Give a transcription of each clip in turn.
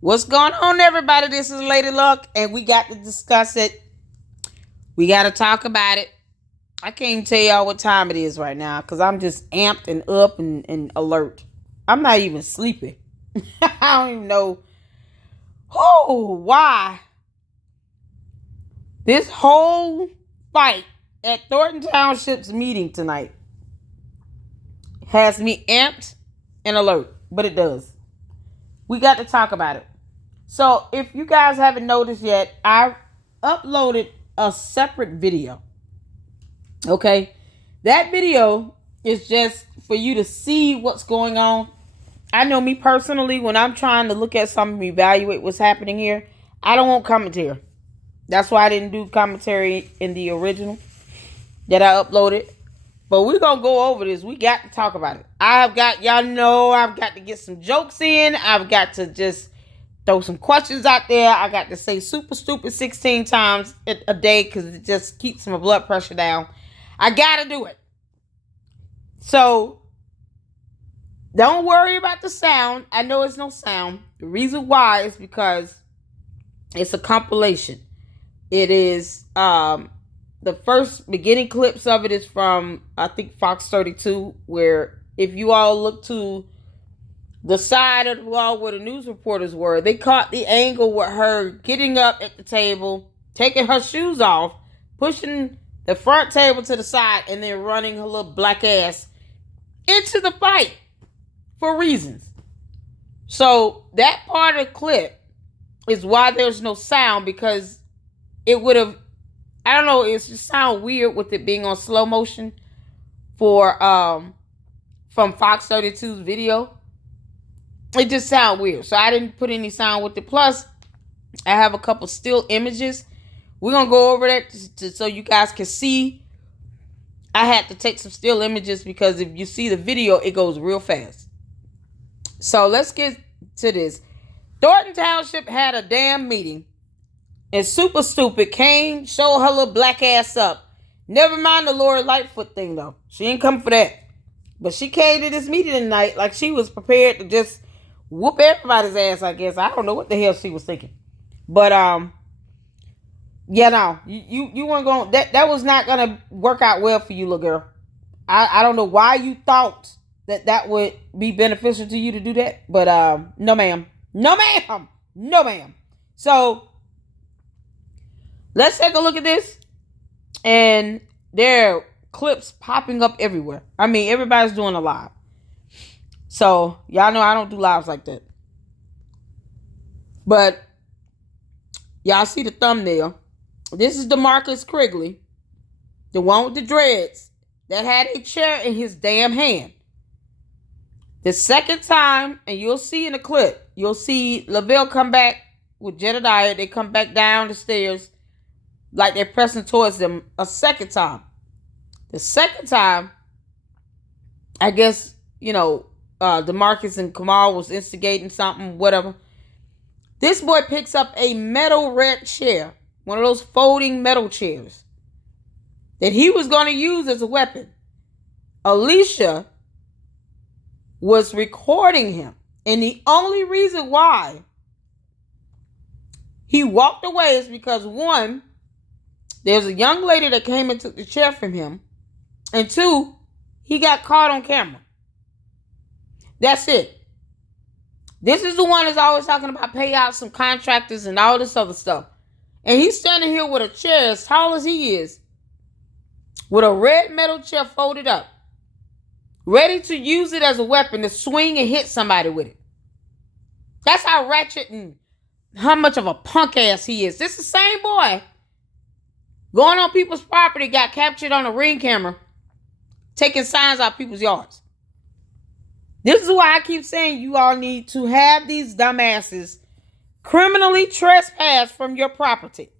What's going on, everybody? This is Lady Luck, and we got to discuss it. We got to talk about it. I can't even tell y'all what time it is right now because I'm just amped and up and alert. I'm not even sleepy. I don't even know why this whole fight at Thornton Township's meeting tonight has me amped and alert, but it does. We got to talk about it. So if you guys haven't noticed yet, I uploaded a separate video. Okay? That video is just for you to see what's going on. I know me personally, when I'm trying to look at something, evaluate what's happening here, I don't want commentary. That's why I didn't do commentary in the original that I uploaded. But we're going to go over this. We got to talk about it. I've got to get some jokes in. I've got to just throw some questions out there. I got to say super stupid 16 times a day because it just keeps my blood pressure down. I got to do it. So, don't worry about the sound. I know it's no sound. The reason why is because it's a compilation. It is, the first beginning clips of it is from, I think, Fox 32, where if you all look to the side of the wall where the news reporters were, they caught the angle with her getting up at the table, taking her shoes off, pushing the front table to the side, and then running her little black ass into the fight for reasons. So that part of the clip is why there's no sound, because it would have, I don't know, it just sound weird with it being on slow motion for from Fox 32's video. It just sound weird. So I didn't put any sound with it. Plus, I have a couple still images. We're going to go over that so you guys can see. I had to take some still images because if you see the video, it goes real fast. So let's get to this. Thornton Township had a damn meeting. And Super Stupid came, showed her little black ass up. Never mind the Lori Lightfoot thing, though. She ain't come for that. But she came to this meeting tonight like she was prepared to just whoop everybody's ass, I guess. I don't know what the hell she was thinking. But, yeah, no. You weren't going, that was not going to work out well for you, little girl. I don't know why you thought that would be beneficial to you to do that. But, no, ma'am. No, ma'am. No, ma'am. So, let's take a look at this. And there are clips popping up everywhere. I mean, everybody's doing a live. So, y'all know I don't do lives like that. But, y'all see the thumbnail. This is DeMarcus Criggly, the one with the dreads, that had a chair in his damn hand. The second time, and you'll see in the clip, you'll see Lavelle come back with Jedediah. They come back down the stairs like they're pressing towards them a second time. The second time, I guess, DeMarcus and Kamal was instigating something, whatever. This boy picks up a metal red chair, one of those folding metal chairs, that he was going to use as a weapon. Alicia was recording him. And the only reason why he walked away is because, one, there's a young lady that came and took the chair from him. And two, he got caught on camera. That's it. This is the one that's always talking about pay out some contractors and all this other stuff. And he's standing here with a chair as tall as he is, with a red metal chair folded up, ready to use it as a weapon to swing and hit somebody with it. That's how ratchet and how much of a punk ass he is. This is the same boy going on people's property, got captured on a Ring camera, taking signs out people's yards. This is why I keep saying you all need to have these dumbasses criminally trespass from your property.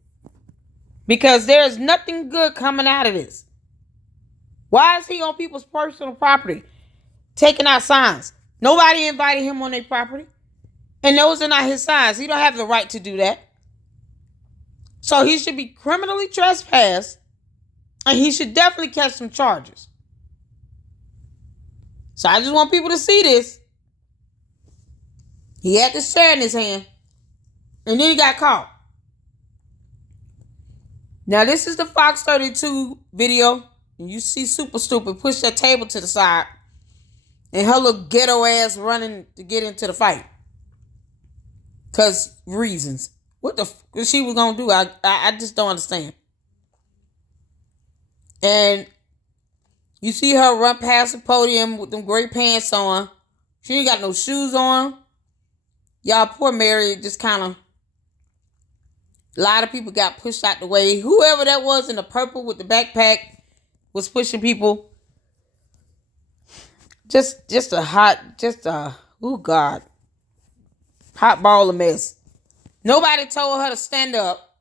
Because there's nothing good coming out of this. Why is he on people's personal property taking out signs? Nobody invited him on their property. And those are not his signs. He don't have the right to do that. So he should be criminally trespassed. And he should definitely catch some charges. So I just want people to see this. He had this chair in his hand. And then he got caught. Now, this is the Fox 32 video. And you see Super Stupid push that table to the side. And her little ghetto ass running to get into the fight. Because reasons. What the f she was going to do? I just don't understand. And you see her run past the podium with them great pants on. She ain't got no shoes on. Y'all, poor Mary just kind of... A lot of people got pushed out the way. Whoever that was in the purple with the backpack was pushing people. Oh God. Hot ball of mess. Nobody told her to stand up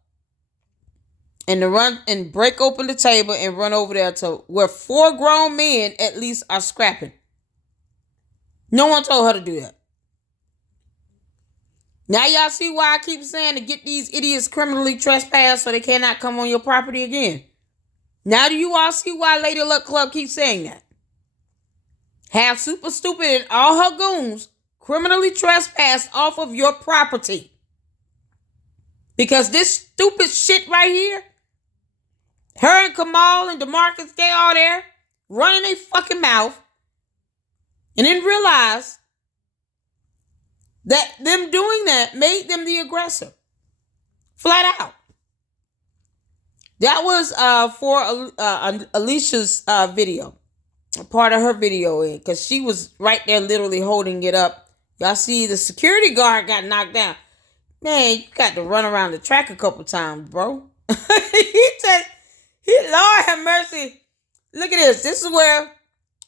and to run and break open the table and run over there to where 4 grown men at least are scrapping. No one told her to do that. Now y'all see why I keep saying to get these idiots criminally trespassed so they cannot come on your property again. Now do you all see why Lady Luck Club keeps saying that? Have Super Stupid and all her goons criminally trespassed off of your property. Because this stupid shit right here, her and Kamal and DeMarcus, they all there running their fucking mouth and then realize that them doing that made them the aggressor. Flat out. That was for Alicia's video. Part of her video. Because she was right there literally holding it up. Y'all see the security guard got knocked down. Man, you got to run around the track a couple times, bro. Lord have mercy. Look at this. This is where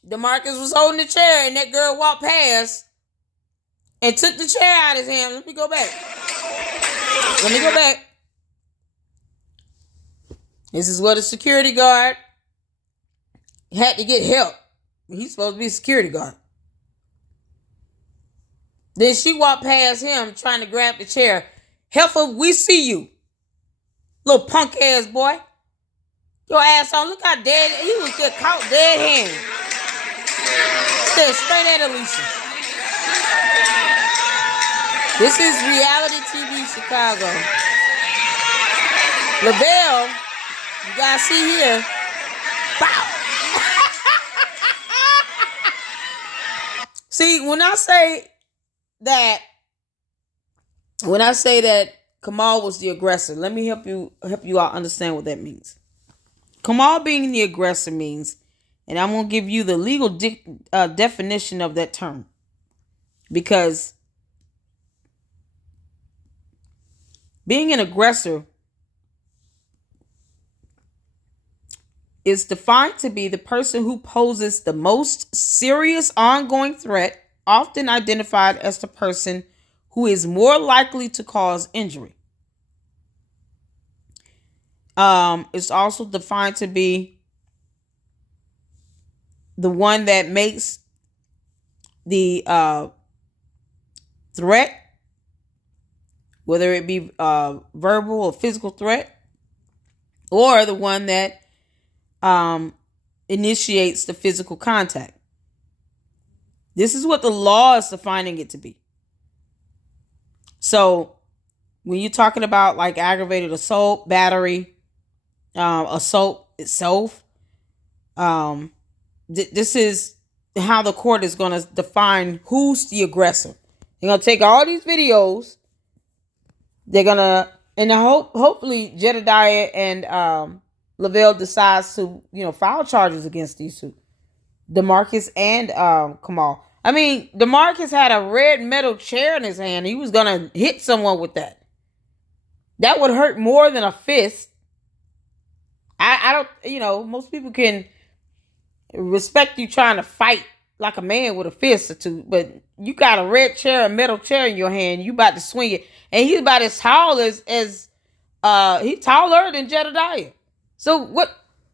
DeMarcus was holding the chair and that girl walked past and took the chair out of his hand. Let me go back. This is where the security guard had to get help. He's supposed to be a security guard. Then she walked past him trying to grab the chair. Heifer, we see you. Little punk ass boy. Your ass on. Look how dead. He was get caught dead hand. Stared straight at Alicia. This is reality TV Chicago. Lavelle, you guys see here. Bow. See, when I say that Kamal was the aggressor, let me help you all understand what that means. Kamal being the aggressor means, and I'm going to give you the legal definition of that term. Because being an aggressor is defined to be the person who poses the most serious ongoing threat, often identified as the person who is more likely to cause injury. It's also defined to be the one that makes the threat, whether it be verbal or physical threat, or the one that initiates the physical contact. This is what the law is defining it to be. So when you're talking about like aggravated assault, battery, assault itself, this is how the court is going to define who's the aggressor. They're going to take all these videos. They're going to, and hopefully Jedediah and Lavelle decides to, file charges against these two, DeMarcus and Kamal. I mean, DeMarcus had a red metal chair in his hand. He was going to hit someone with that. That would hurt more than a fist. I don't, most people can respect you trying to fight like a man with a fist or two, but you got a red chair, a metal chair in your hand. You about to swing it. And he's about as tall as he's taller than Jedediah. So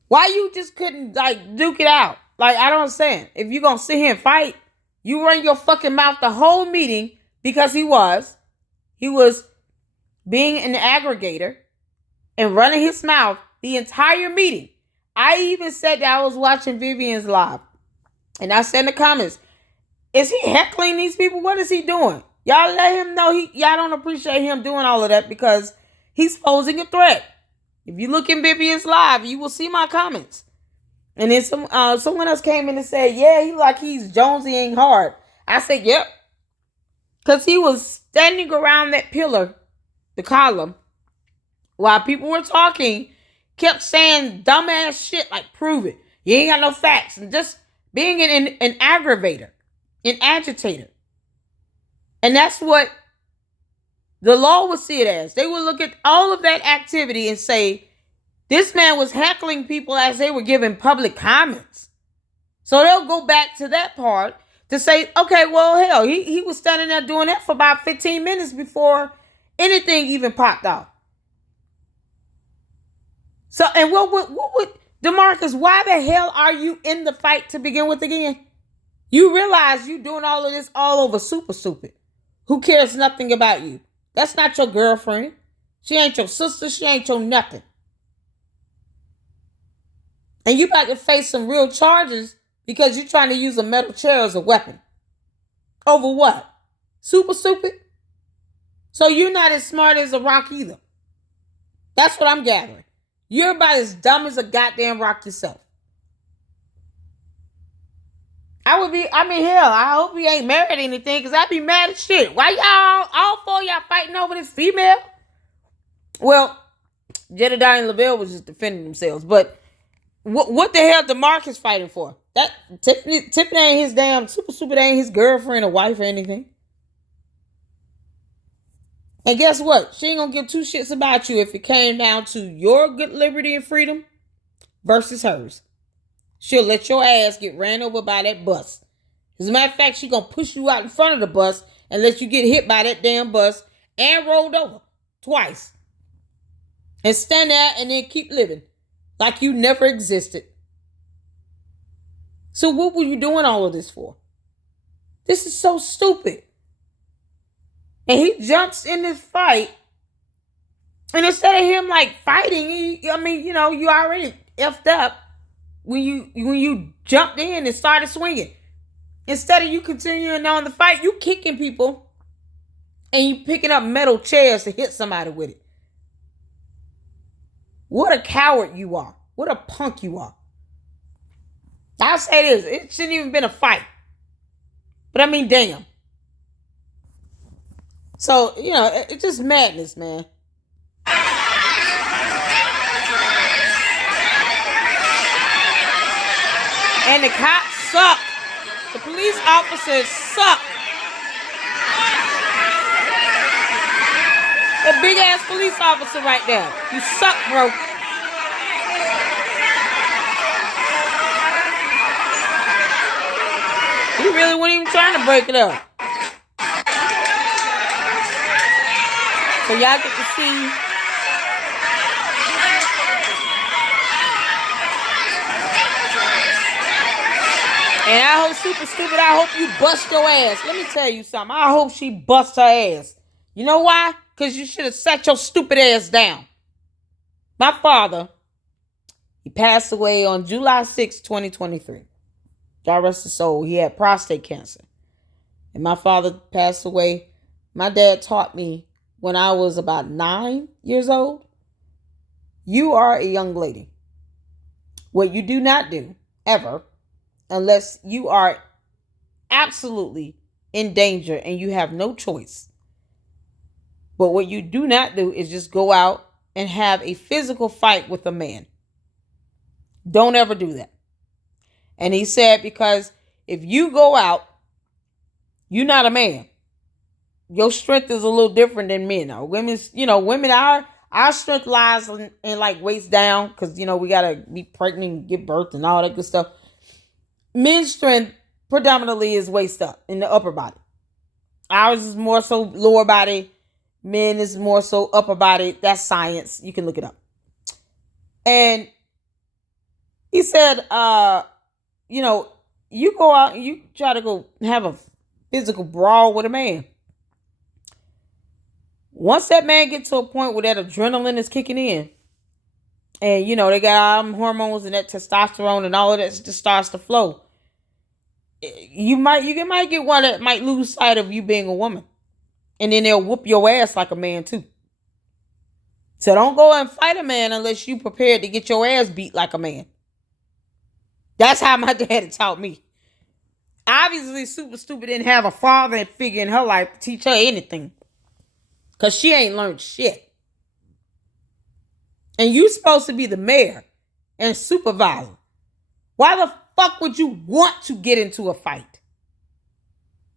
why you just couldn't duke it out? I don't understand. If you're going to sit here and fight, you run your fucking mouth the whole meeting because he was being an aggregator and running his mouth the entire meeting. I even said that I was watching Vivian's live and I said in the comments, is he heckling these people? What is he doing? Y'all let him know y'all don't appreciate him doing all of that because he's posing a threat. If you look in Vivian's live, you will see my comments. And then someone else came in and said, yeah, he's Jonesy ain't hard. I said, yep. Because he was standing around that pillar, the column, while people were talking, kept saying dumbass shit like, prove it. You ain't got no facts. And just being an aggravator, an agitator. And that's what the law would see it as. They would look at all of that activity and say, this man was heckling people as they were giving public comments. So they'll go back to that part to say, okay, well, hell, he was standing there doing that for about 15 minutes before anything even popped off. So, and what would, DeMarcus, why the hell are you in the fight to begin with again? You realize you doing all of this all over Super Stupid, who cares nothing about you. That's not your girlfriend. She ain't your sister. She ain't your nothing. And you about to face some real charges because you're trying to use a metal chair as a weapon. Over what? Super Stupid? So you're not as smart as a rock either. That's what I'm gathering. You're about as dumb as a goddamn rock yourself. Hell, I hope he ain't married or anything because I'd be mad as shit. Why all four of y'all fighting over this female? Well, Jedediah and Lavelle was just defending themselves. But what the hell DeMarcus fighting for? That Tiffany ain't his damn Super Stupid ain't his girlfriend or wife or anything. And guess what? She ain't gonna give two shits about you if it came down to your good liberty and freedom versus hers. She'll let your ass get ran over by that bus. As a matter of fact, she gonna push you out in front of the bus and let you get hit by that damn bus and rolled over twice. And stand there and then keep living like you never existed. So what were you doing all of this for? This is so stupid. And he jumps in this fight. And instead of him fighting, you already effed up when you jumped in and started swinging. Instead of you continuing on the fight, you kicking people and you picking up metal chairs to hit somebody with it. What a coward you are. What a punk you are. I'll say this. It shouldn't even been a fight. But damn. So, it's just madness, man. And the cops suck. The police officers suck. A big ass police officer right there. You suck, bro. He really wasn't even trying to break it up. So y'all get to see and I hope Super Stupid, I hope you bust your ass. Let me tell you something. I hope she busts her ass. You know why? Because you should have sat your stupid ass down. My father, he passed away on July 6, 2023. God rest his soul. He had prostate cancer. And my father passed away. My dad taught me when I was about 9 years old, you are a young lady. What you do not do, ever, unless you are absolutely in danger and you have no choice. But what you do not do is just go out and have a physical fight with a man. Don't ever do that. And he said, because if you go out, you're not a man. Your strength is a little different than men are. Women, our strength lies in waist down because, we got to be pregnant and give birth and all that good stuff. Men's strength predominantly is waist up in the upper body. Ours is more so lower body. Men is more so upper body. That's science. You can look it up. And he said, you go out and you try to go have a physical brawl with a man. Once that man gets to a point where that adrenaline is kicking in, and they got hormones and that testosterone and all of that just starts to flow, you might get one that might lose sight of you being a woman. And then they'll whoop your ass like a man too. So don't go and fight a man unless you prepared to get your ass beat like a man. That's how my daddy taught me. Obviously, Super Stupid didn't have a father figure in her life to teach her anything. Because she ain't learned shit. And you supposed to be the mayor and supervisor. Why the fuck would you want to get into a fight?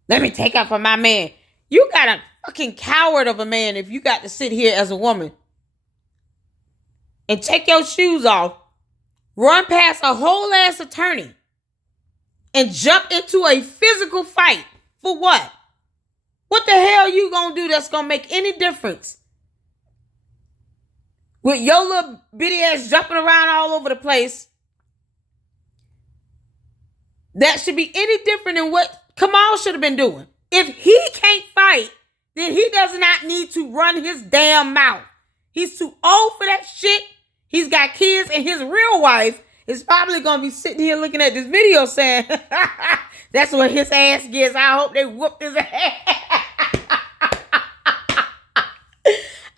Let me take up for my man. You got a fucking coward of a man if you got to sit here as a woman and take your shoes off, run past a whole ass attorney, and jump into a physical fight. For what? What the hell you gonna do that's gonna make any difference? With your little bitty ass jumping around all over the place, that should be any different than what Kamal should have been doing. If he can't fight, then he does not need to run his damn mouth. He's too old for that shit. He's got kids, and his real wife is probably going to be sitting here looking at this video saying, that's what his ass gets. I hope they whooped his ass.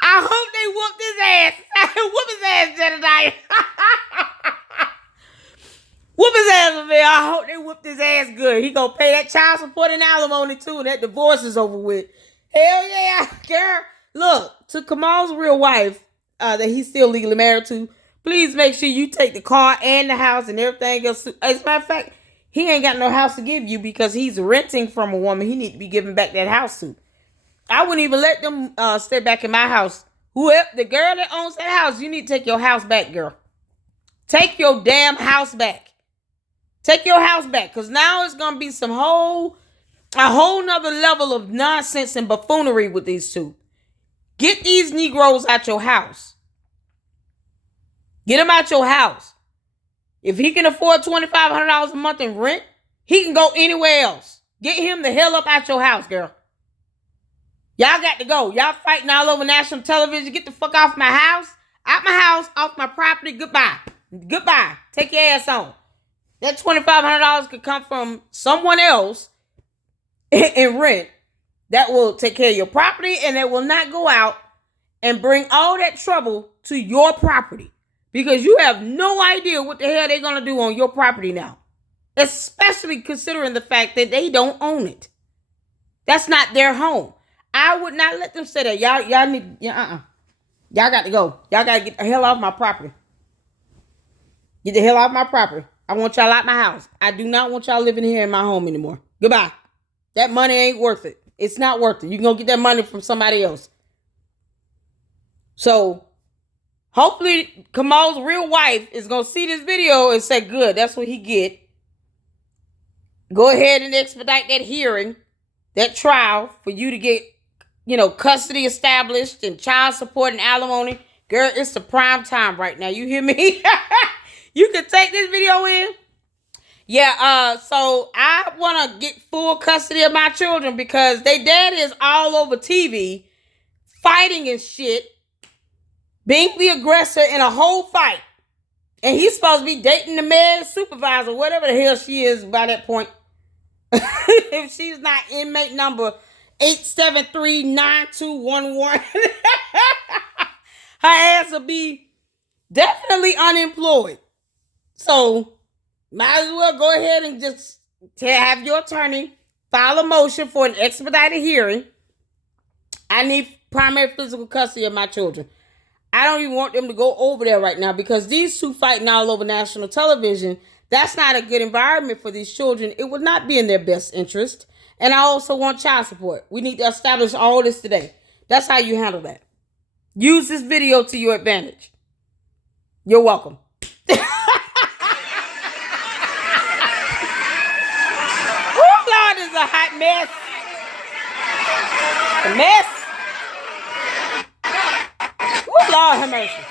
I hope they whooped his ass. Whoop his ass, Jedediah. Whoop his ass, man. I hope they whooped his ass good. He gonna pay that child support and alimony too, and that divorce is over with. Hell yeah, girl. Look, to Kamal's real wife that he's still legally married to, please make sure you take the car and the house and everything else. As a matter of fact, he ain't got no house to give you because he's renting from a woman he need to be giving back that house to. I wouldn't even let them stay back in my house. Whoever, the girl that owns that house, you need to take your house back, girl. Take your damn house back. Take your house back, because now it's going to be a whole nother level of nonsense and buffoonery with these two. Get these Negroes out your house. Get them out your house. If he can afford $2,500 a month in rent, he can go anywhere else. Get him the hell up out your house, girl. Y'all got to go. Y'all fighting all over national television. Get the fuck off my house. Out my house, off my property. Goodbye. Goodbye. Take your ass on. That $2,500 could come from someone else in rent that will take care of your property, and that will not go out and bring all that trouble to your property, because you have no idea what the hell they're going to do on your property now, especially considering the fact that they don't own it. That's not their home. I would not let them say that. Y'all need, y'all got to go. Y'all got to get the hell off my property. Get the hell off my property. I want y'all out my house. I do not want y'all living here in my home anymore. Goodbye. That money ain't worth it. It's not worth it. You can go get that money from somebody else. So, hopefully, Kamal's real wife is going to see this video and say, good, that's what he get. Go ahead and expedite that hearing, that trial, for you to get, custody established and child support and alimony. Girl, it's the prime time right now. You hear me? You can take this video in. Yeah, so I want to get full custody of my children because they dad is all over TV fighting and shit, being the aggressor in a whole fight. And he's supposed to be dating the mayor's supervisor, whatever the hell she is by that point. If she's not inmate number 8739211, her ass will be definitely unemployed. So, might as well go ahead and just have your attorney file a motion for an expedited hearing. I need primary physical custody of my children. I don't even want them to go over there right now because these two fighting all over national television, that's not a good environment for these children. It would not be in their best interest. And I also want child support. We need to establish all this today. That's how you handle that. Use this video to your advantage. You're welcome. Is a hot mess. A mess. Oh, Lord have mercy.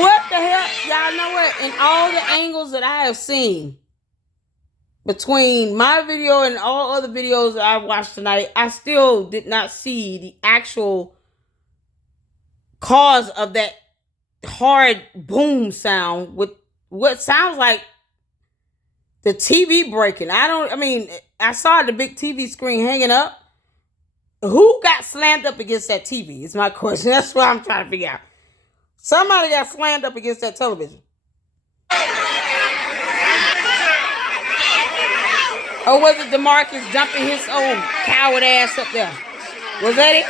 What the hell? Y'all know what? In all the angles that I have seen between my video and all other videos that I watched tonight, I still did not see the actual cause of that hard boom sound with what sounds like the TV breaking. I saw the big TV screen hanging up. Who got slammed up against that TV is my question. That's what I'm trying to figure out. Somebody got slammed up against that television. Or was it DeMarcus jumping his old coward ass up there? Was that it?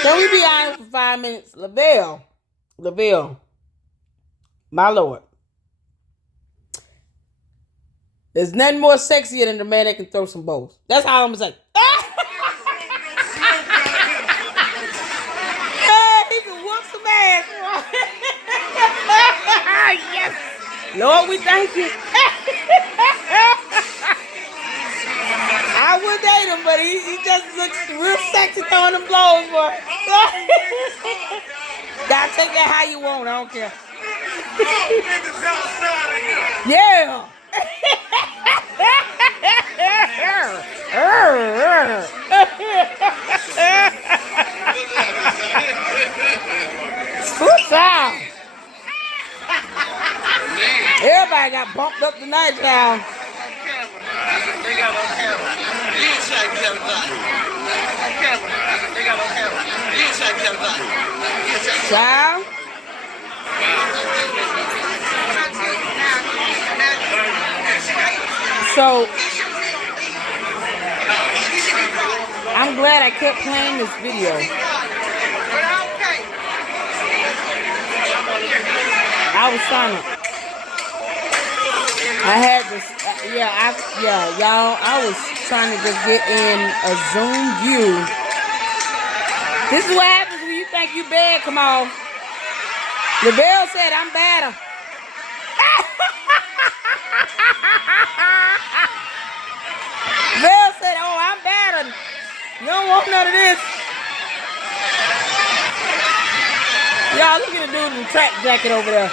Can we be honest for 5 minutes? LaVelle, my Lord. There's nothing more sexier than the man that can throw some bowls. That's how I'm going to say. He can whoop some ass. Yes. Lord, we thank you. I would date him, but he just looks real sexy throwing them blows, boy. Gotta take that how you want, I don't care. Yeah. Everybody got bumped up tonight, child. They got on camera. You ain't trying to get everybody. On camera. They got on camera. You ain't trying to get everybody. Child. So, I'm glad I kept playing this video. I was trying to. I had this, y'all, I was trying to just get in a Zoom view. This is what happens when you think you bad, come on. LaVelle said, I'm better. LaVelle said, oh, I'm better. You don't want none of this. Y'all, look at the dude in the track jacket over there.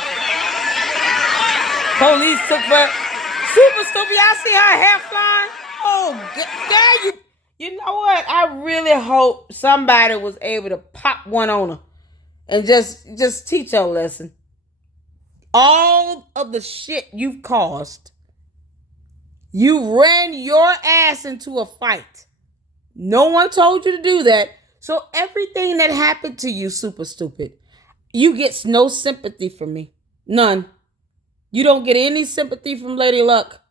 Police took for super stupid. Y'all see her hair flying? Oh, God, you know what? I really hope somebody was able to pop one on her and just teach her a lesson. All of the shit you've caused, you ran your ass into a fight. No one told you to do that. So everything that happened to you, super stupid, you get no sympathy from me. None. You don't get any sympathy from Lady Luck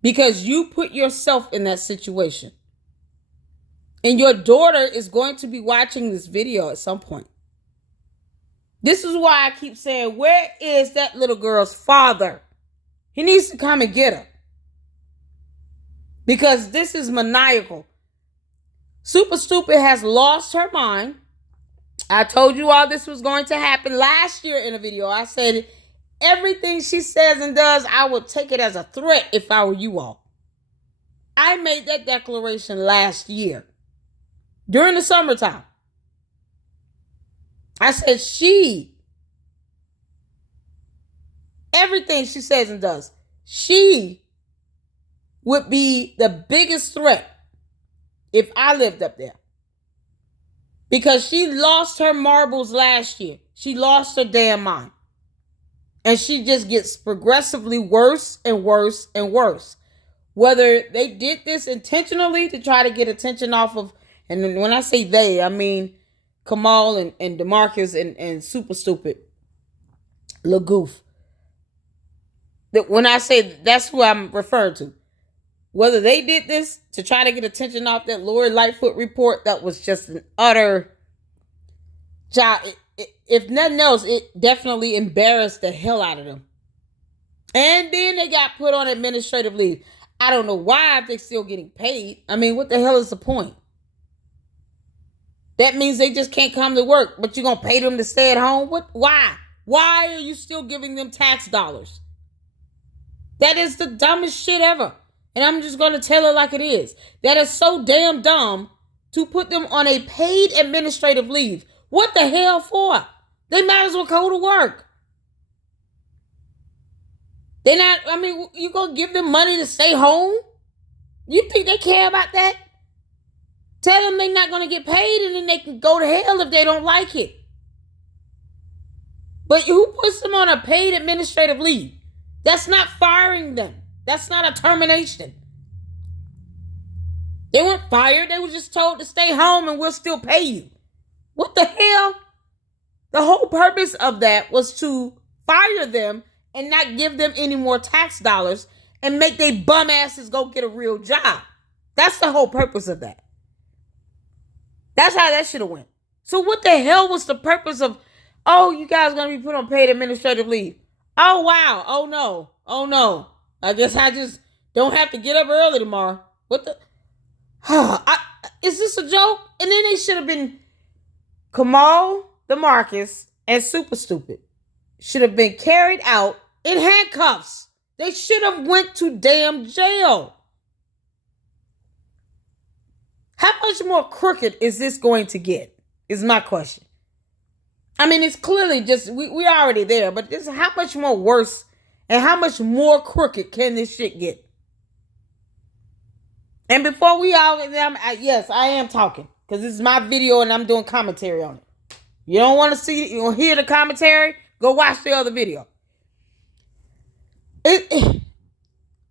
because you put yourself in that situation. And your daughter is going to be watching this video at some point. This is why I keep saying, where is that little girl's father? He needs to come and get her. Because this is maniacal. Super Stupid has lost her mind. I told you all this was going to happen last year in a video. I said, everything she says and does, I would take it as a threat if I were you all. I made that declaration last year during the summertime. I said everything she says and does, she would be the biggest threat if I lived up there. Because she lost her marbles last year. She lost her damn mind. And she just gets progressively worse and worse and worse. Whether they did this intentionally to try to get attention off of, and when I say they, I mean Kamal and DeMarcus and Super Stupid, LaGoof. When I say that's who I'm referring to. Whether they did this to try to get attention off that Lori Lightfoot report, that was just an utter job. If nothing else, it definitely embarrassed the hell out of them. And then they got put on administrative leave. I don't know why if they're still getting paid. I mean, what the hell is the point? That means they just can't come to work, but you're going to pay them to stay at home? What? Why? Why are you still giving them tax dollars? That is the dumbest shit ever. And I'm just going to tell it like it is. That is so damn dumb to put them on a paid administrative leave. What the hell for? They might as well go to work. They're not, I mean, you going to give them money to stay home? You think they care about that? Tell them they're not going to get paid and then they can go to hell if they don't like it. But who puts them on a paid administrative leave? That's not firing them. That's not a termination. They weren't fired. They were just told to stay home and we'll still pay you. What the hell? The whole purpose of that was to fire them and not give them any more tax dollars and make they bum asses go get a real job. That's the whole purpose of that. That's how that should have went. So what the hell was the purpose of, oh, you guys going to be put on paid administrative leave? Oh, wow. Oh, no. Oh, no. I guess I just don't have to get up early tomorrow. What the? Is this a joke? And then they should have been Kamal, DeMarcus, and Super Stupid. Should have been carried out in handcuffs. They should have went to damn jail. How much more crooked is this going to get? Is my question. I mean, it's clearly just, we're already there, but this, how much more worse and how much more crooked can this shit get? And before we all, yes, I am talking because this is my video and I'm doing commentary on it. You don't want to see, you don't hear the commentary? Go watch the other video.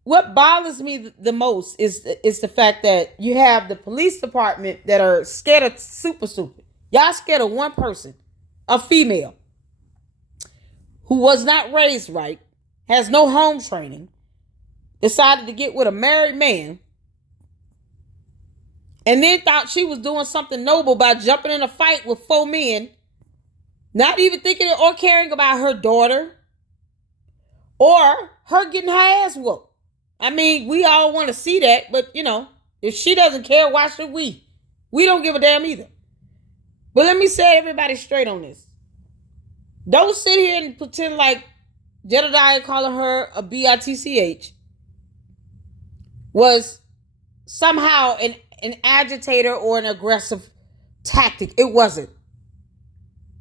What bothers me the most is the fact that you have the police department that are scared of Super Stupid. Y'all scared of one person, a female, who was not raised right, has no home training, decided to get with a married man, and then thought she was doing something noble by jumping in a fight with 4 men, not even thinking or caring about her daughter or her getting her ass whooped. I mean, we all want to see that, but, you know, if she doesn't care, why should we? We don't give a damn either. But let me set everybody straight on this. Don't sit here and pretend like Jedediah calling her a bitch was somehow an agitator or an aggressive tactic. It wasn't.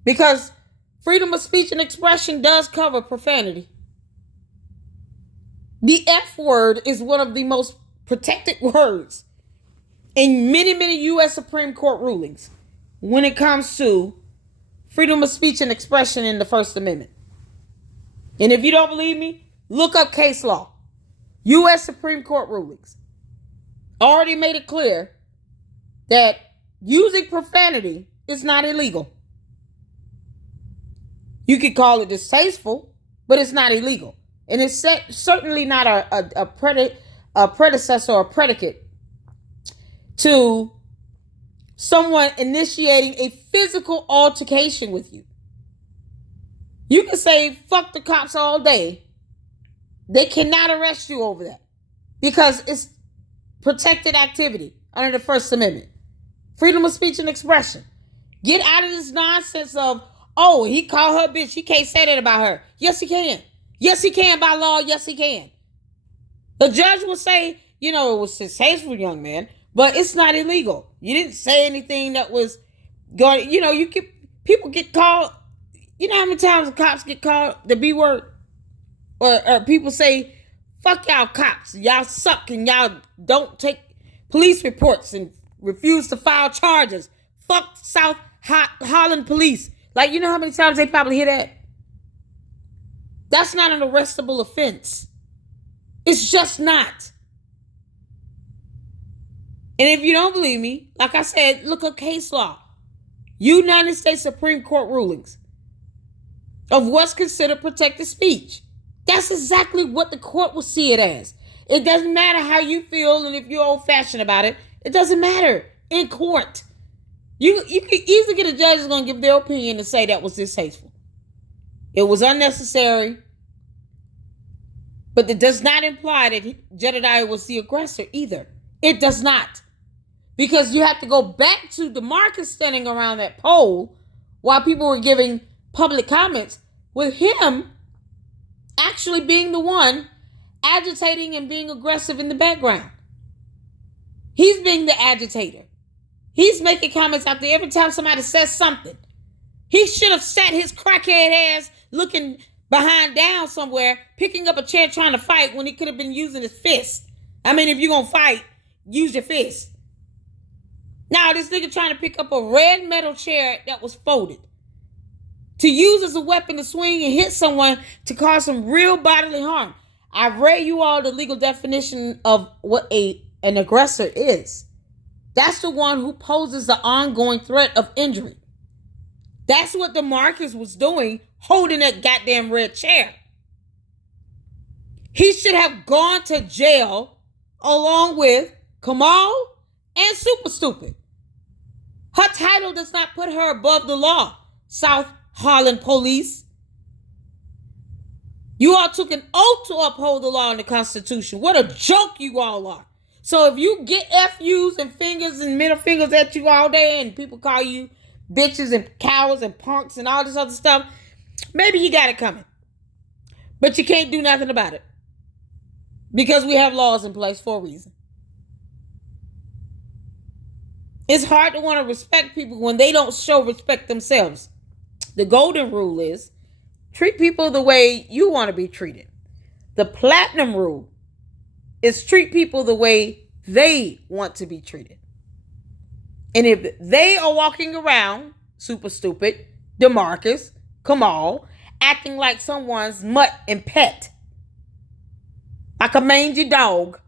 Because freedom of speech and expression does cover profanity. The F word is one of the most protected words in many, many U.S. Supreme Court rulings when it comes to freedom of speech and expression in the First Amendment. And if you don't believe me, look up case law. U.S. Supreme Court rulings already made it clear that using profanity is not illegal. You could call it distasteful, but it's not illegal. And it's certainly not a predecessor or predicate to someone initiating a physical altercation with you. You can say, fuck the cops all day. They cannot arrest you over that because it's protected activity under the First Amendment. Freedom of speech and expression. Get out of this nonsense of, oh, he called her a bitch. He can't say that about her. Yes, he can. Yes, he can by law. Yes, he can. The judge will say, you know, it was distasteful, young man, but it's not illegal. You didn't say anything that was going, you know, people get called, you know how many times the cops get called the B word? Or people say, fuck y'all cops. Y'all suck and y'all don't take police reports and refuse to file charges. Fuck South Holland police. Like, you know how many times they probably hear that? That's not an arrestable offense. It's just not. And if you don't believe me, like I said, look up case law. United States Supreme Court rulings of what's considered protected speech. That's exactly what the court will see it as. It doesn't matter how you feel and if you're old-fashioned about it. It doesn't matter in court. You can easily get a judge who's going to give their opinion and say that was distasteful. It was unnecessary. But it does not imply that Jedediah was the aggressor either. It does not. Because you have to go back to DeMarcus standing around that pole while people were giving public comments with him actually being the one agitating and being aggressive in the background. He's being the agitator. He's making comments out there every time somebody says something. He should have sat his crackhead ass looking behind down somewhere, picking up a chair trying to fight when he could have been using his fist. I mean, if you're going to fight, use your fist. Now, this nigga trying to pick up a red metal chair that was folded to use as a weapon to swing and hit someone to cause some real bodily harm. I've read you all the legal definition of what an aggressor is. That's the one who poses the ongoing threat of injury. That's what DeMarcus was doing, holding that goddamn red chair. He should have gone to jail along with Kamal and Super Stupid. Her title does not put her above the law, South Harlan Police. You all took an oath to uphold the law and the Constitution. What a joke you all are. So if you get FUs and fingers and middle fingers at you all day and people call you bitches and cowards and punks and all this other stuff, maybe you got it coming. But you can't do nothing about it. Because we have laws in place for a reason. It's hard to want to respect people when they don't show respect themselves. The golden rule is treat people the way you want to be treated. The platinum rule is treat people the way they want to be treated. And if they are walking around, Super Stupid, DeMarcus, Kamal, acting like someone's mutt and pet, like a mangy dog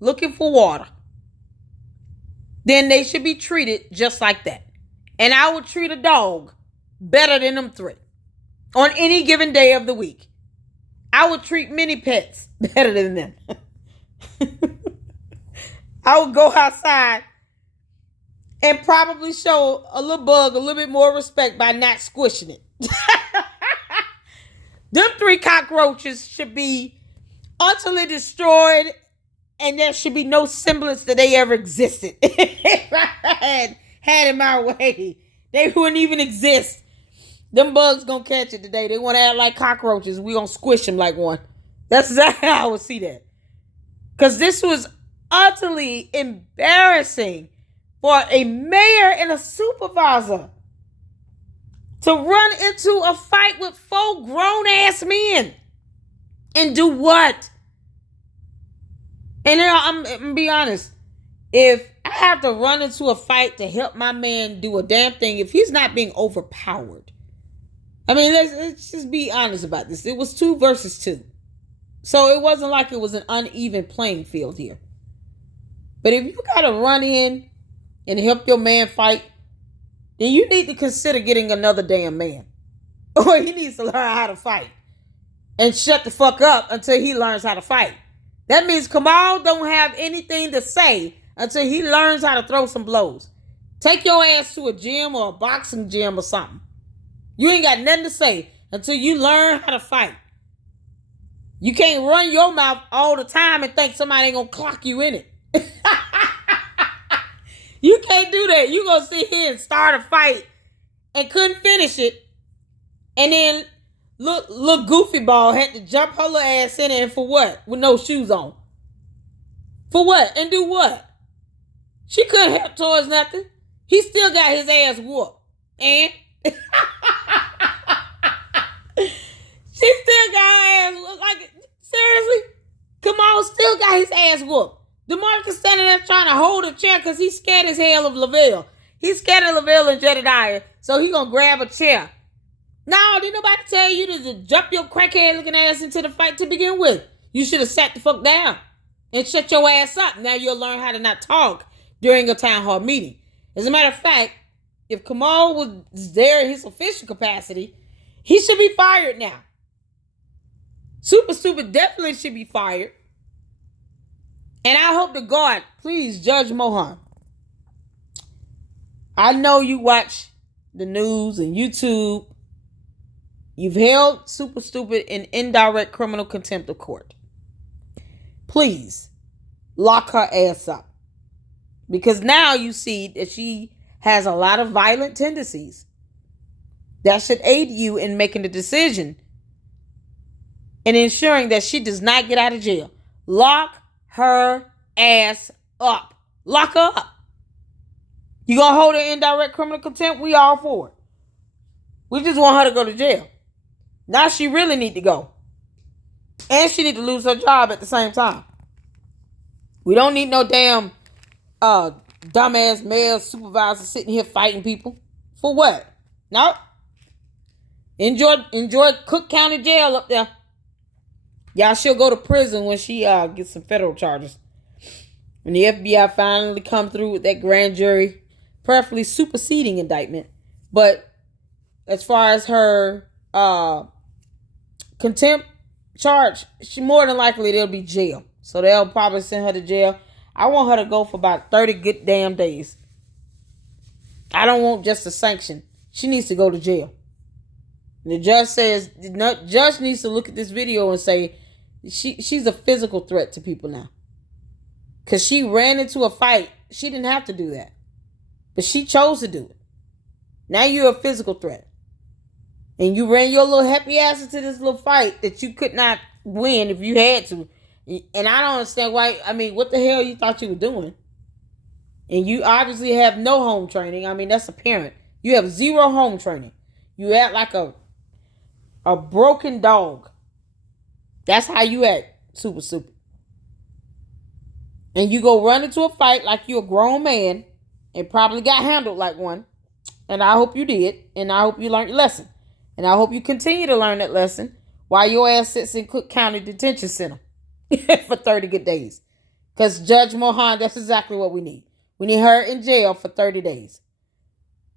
looking for water, then they should be treated just like that. And I would treat a dog better than them three on any given day of the week. I would treat many pets better than them. I would go outside and probably show a little bug a little bit more respect by not squishing it. Them three cockroaches should be utterly destroyed, and there should be no semblance that they ever existed. If I had it my way, they wouldn't even exist. Them bugs gonna catch it today. They want to act like cockroaches. We gonna squish them like one. That's exactly how I would see that. Because this was utterly embarrassing for a mayor and a supervisor to run into a fight with 4 grown-ass men and do what? And I'm going to be honest. If I have to run into a fight to help my man do a damn thing, if he's not being overpowered, I mean, let's just be honest about this. It was 2 versus 2. So it wasn't like it was an uneven playing field here. But if you got to run in and help your man fight, then you need to consider getting another damn man. Or he needs to learn how to fight. And shut the fuck up until he learns how to fight. That means Kamal don't have anything to say until he learns how to throw some blows. Take your ass to a gym or a boxing gym or something. You ain't got nothing to say until you learn how to fight. You can't run your mouth all the time and think somebody ain't gonna clock you in it. You can't do that. You gonna sit here and start a fight and couldn't finish it. And then little goofy ball had to jump her little ass in it, and for what? With no shoes on. For what? And do what? She couldn't help towards nothing. He still got his ass whooped. And she still got her ass whooped. Like, seriously? Kamal still got his ass whooped. DeMarcus standing there trying to hold a chair because he's scared as hell of Lavelle. He's scared of Lavelle and Jedediah, so he gonna grab a chair. No, didn't nobody tell you to jump your crackhead looking ass into the fight to begin with. You should have sat the fuck down and shut your ass up. Now you'll learn how to not talk during a town hall meeting. As a matter of fact, if Kamal was there in his official capacity, he should be fired now. Super Stupid definitely should be fired. And I hope to God, please, Judge Mohan. I know you watch the news and YouTube. You've held Super Stupid in indirect criminal contempt of court. Please, lock her ass up. Because now you see that she has a lot of violent tendencies. That should aid you in making the decision and ensuring that she does not get out of jail. Lock her ass up. Lock her up. You gonna hold her in direct criminal contempt? We all for it. We just want her to go to jail. Now she really need to go. And she need to lose her job at the same time. We don't need no damn dumbass male supervisor sitting here fighting people. For what? No. Enjoy Cook County Jail up there. Y'all, she'll go to prison when she gets some federal charges. When the FBI finally come through with that grand jury, preferably superseding indictment. But as far as her contempt charge, she more than likely there'll be jail. So they'll probably send her to jail. I want her to go for about 30 good damn days. I don't want just a sanction. She needs to go to jail. And the judge says, the judge needs to look at this video and say, she's a physical threat to people now. Because she ran into a fight. She didn't have to do that. But she chose to do it. Now you're a physical threat. And you ran your little happy ass into this little fight that you could not win if you had to. And I don't understand why. I mean, what the hell you thought you were doing? And you obviously have no home training. I mean, that's apparent. You have zero home training. You act like a broken dog. That's how you act, super. And you go run into a fight like you're a grown man and probably got handled like one. And I hope you did. And I hope you learned your lesson. And I hope you continue to learn that lesson while your ass sits in Cook County Detention Center for 30 good days. Because Judge Mohan, that's exactly what we need. We need her in jail for 30 days.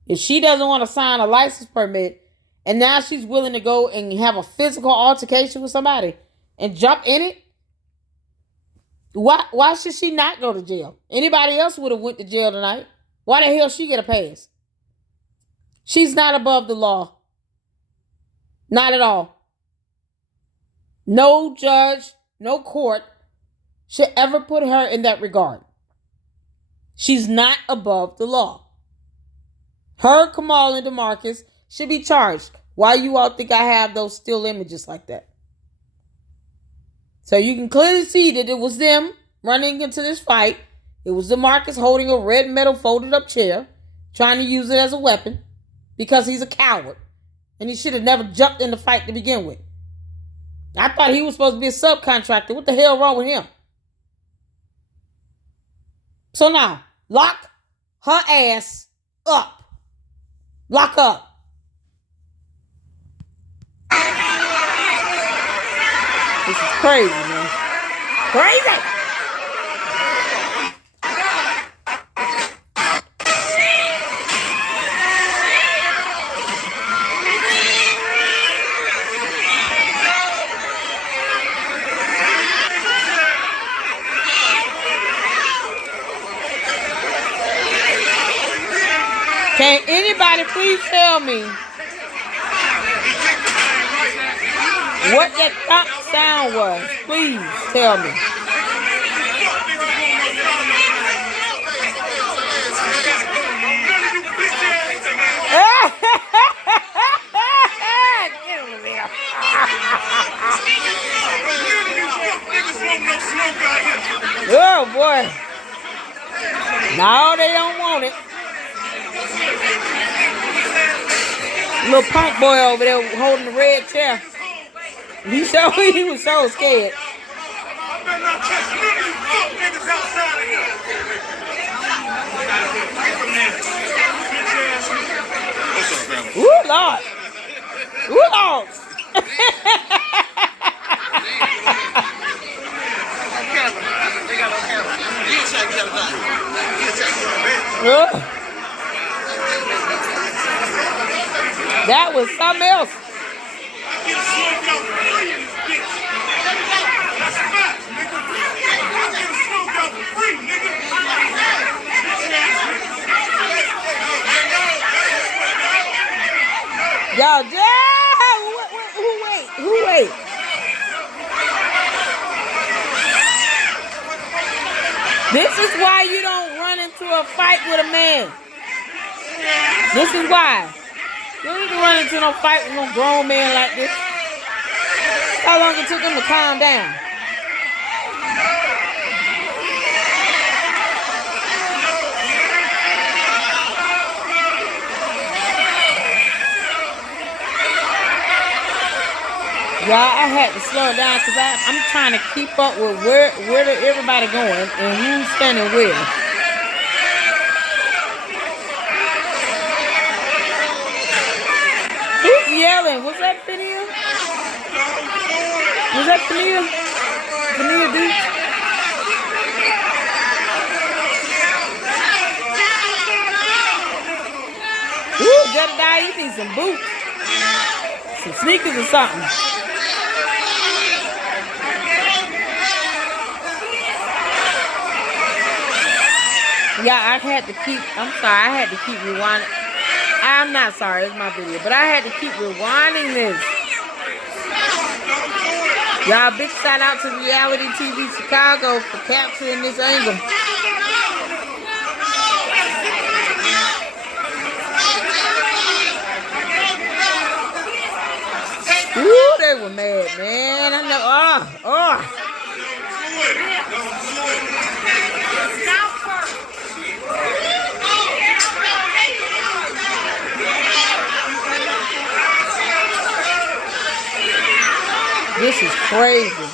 If she doesn't want to sign a license permit and now she's willing to go and have a physical altercation with somebody and jump in it, why should she not go to jail? Anybody else would have went to jail tonight. Why the hell she get a pass? She's not above the law. Not at all. No judge, no court should ever put her in that regard. She's not above the law. Her, Kamal, and DeMarcus should be charged. Why you all think I have those still images like that? So you can clearly see that it was them running into this fight. It was DeMarcus holding a red metal folded up chair, trying to use it as a weapon because he's a coward. And he should have never jumped in the fight to begin with. I thought he was supposed to be a subcontractor. What the hell wrong with him? So now, lock her ass up. Lock up. This is crazy, man. Crazy! Can anybody please tell me what that thump sound was? Please tell me. Get over there. Oh boy. No, they don't want it. Little punk boy over there holding the red chair. He was so scared. Ooh, Lord. Ooh, Lord. That was something else. Y'all, who wait? This is why you don't run into a fight with a man. This is why. You don't need to run into no fight with no grown man like this. how long it took him to calm down. Y'all, I had to slow it down because I'm trying to keep up with where everybody going and who's standing where. Who's yelling? Was that Phineas? Was that Phineas? Phineas Beach? Ooh, Jedediah, you need some boots. Some sneakers or something. Yeah, I had to keep rewinding. I'm not sorry, it's my video, but I had to keep rewinding this. Y'all, big shout out to Reality TV Chicago for capturing this angle. Ooh, they were mad, man. I know. This is crazy.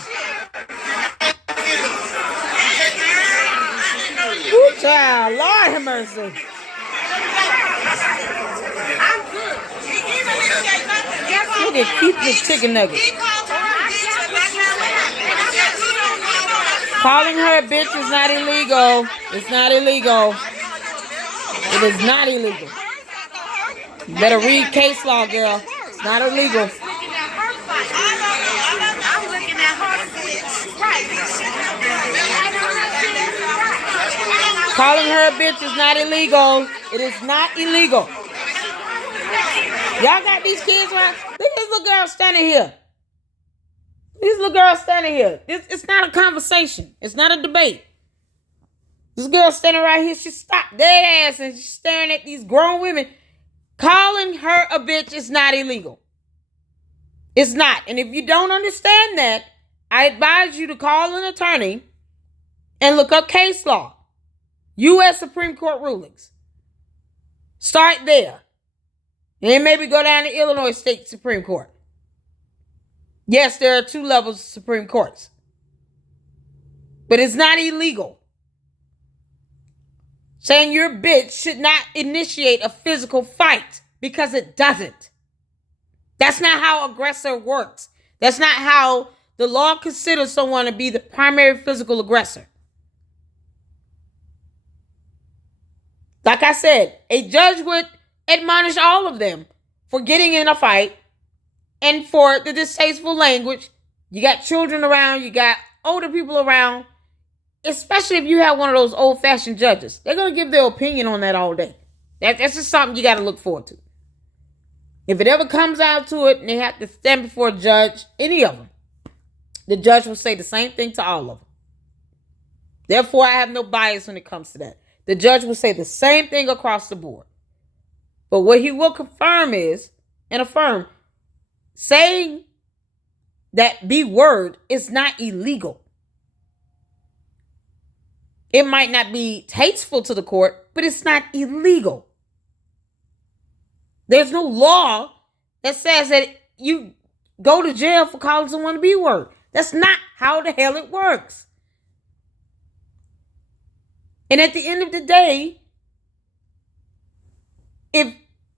Ooh, child, Lord have mercy. Look at keep this chicken nugget. Calling her a bitch is not illegal. It's not illegal. It is not illegal. You better read case law, girl. It's not illegal. Calling her a bitch is not illegal. It is not illegal. Y'all got these kids right? Look at this little girl standing here. This little girl standing here. It's not a conversation. It's not a debate. This girl standing right here. She stopped dead ass and she's staring at these grown women. Calling her a bitch is not illegal. It's not. And if you don't understand that, I advise you to call an attorney and look up case law. U.S. Supreme Court rulings. Start there. And then maybe go down to Illinois State Supreme Court. Yes, there are 2 levels of Supreme Courts. But it's not illegal. Saying your bitch should not initiate a physical fight because it doesn't. That's not how aggressor works. That's not how the law considers someone to be the primary physical aggressor. Like I said, a judge would admonish all of them for getting in a fight and for the distasteful language. You got children around, you got older people around, especially if you have one of those old-fashioned judges. They're going to give their opinion on that all day. That's just something you got to look forward to. If it ever comes out to it and they have to stand before a judge, any of them, the judge will say the same thing to all of them. Therefore, I have no bias when it comes to that. The judge will say the same thing across the board. But what he will confirm is, and affirm, saying that B word is not illegal. It might not be tasteful to the court, but it's not illegal. There's no law that says that you go to jail for calling someone a B word. That's not how the hell it works. And at the end of the day, if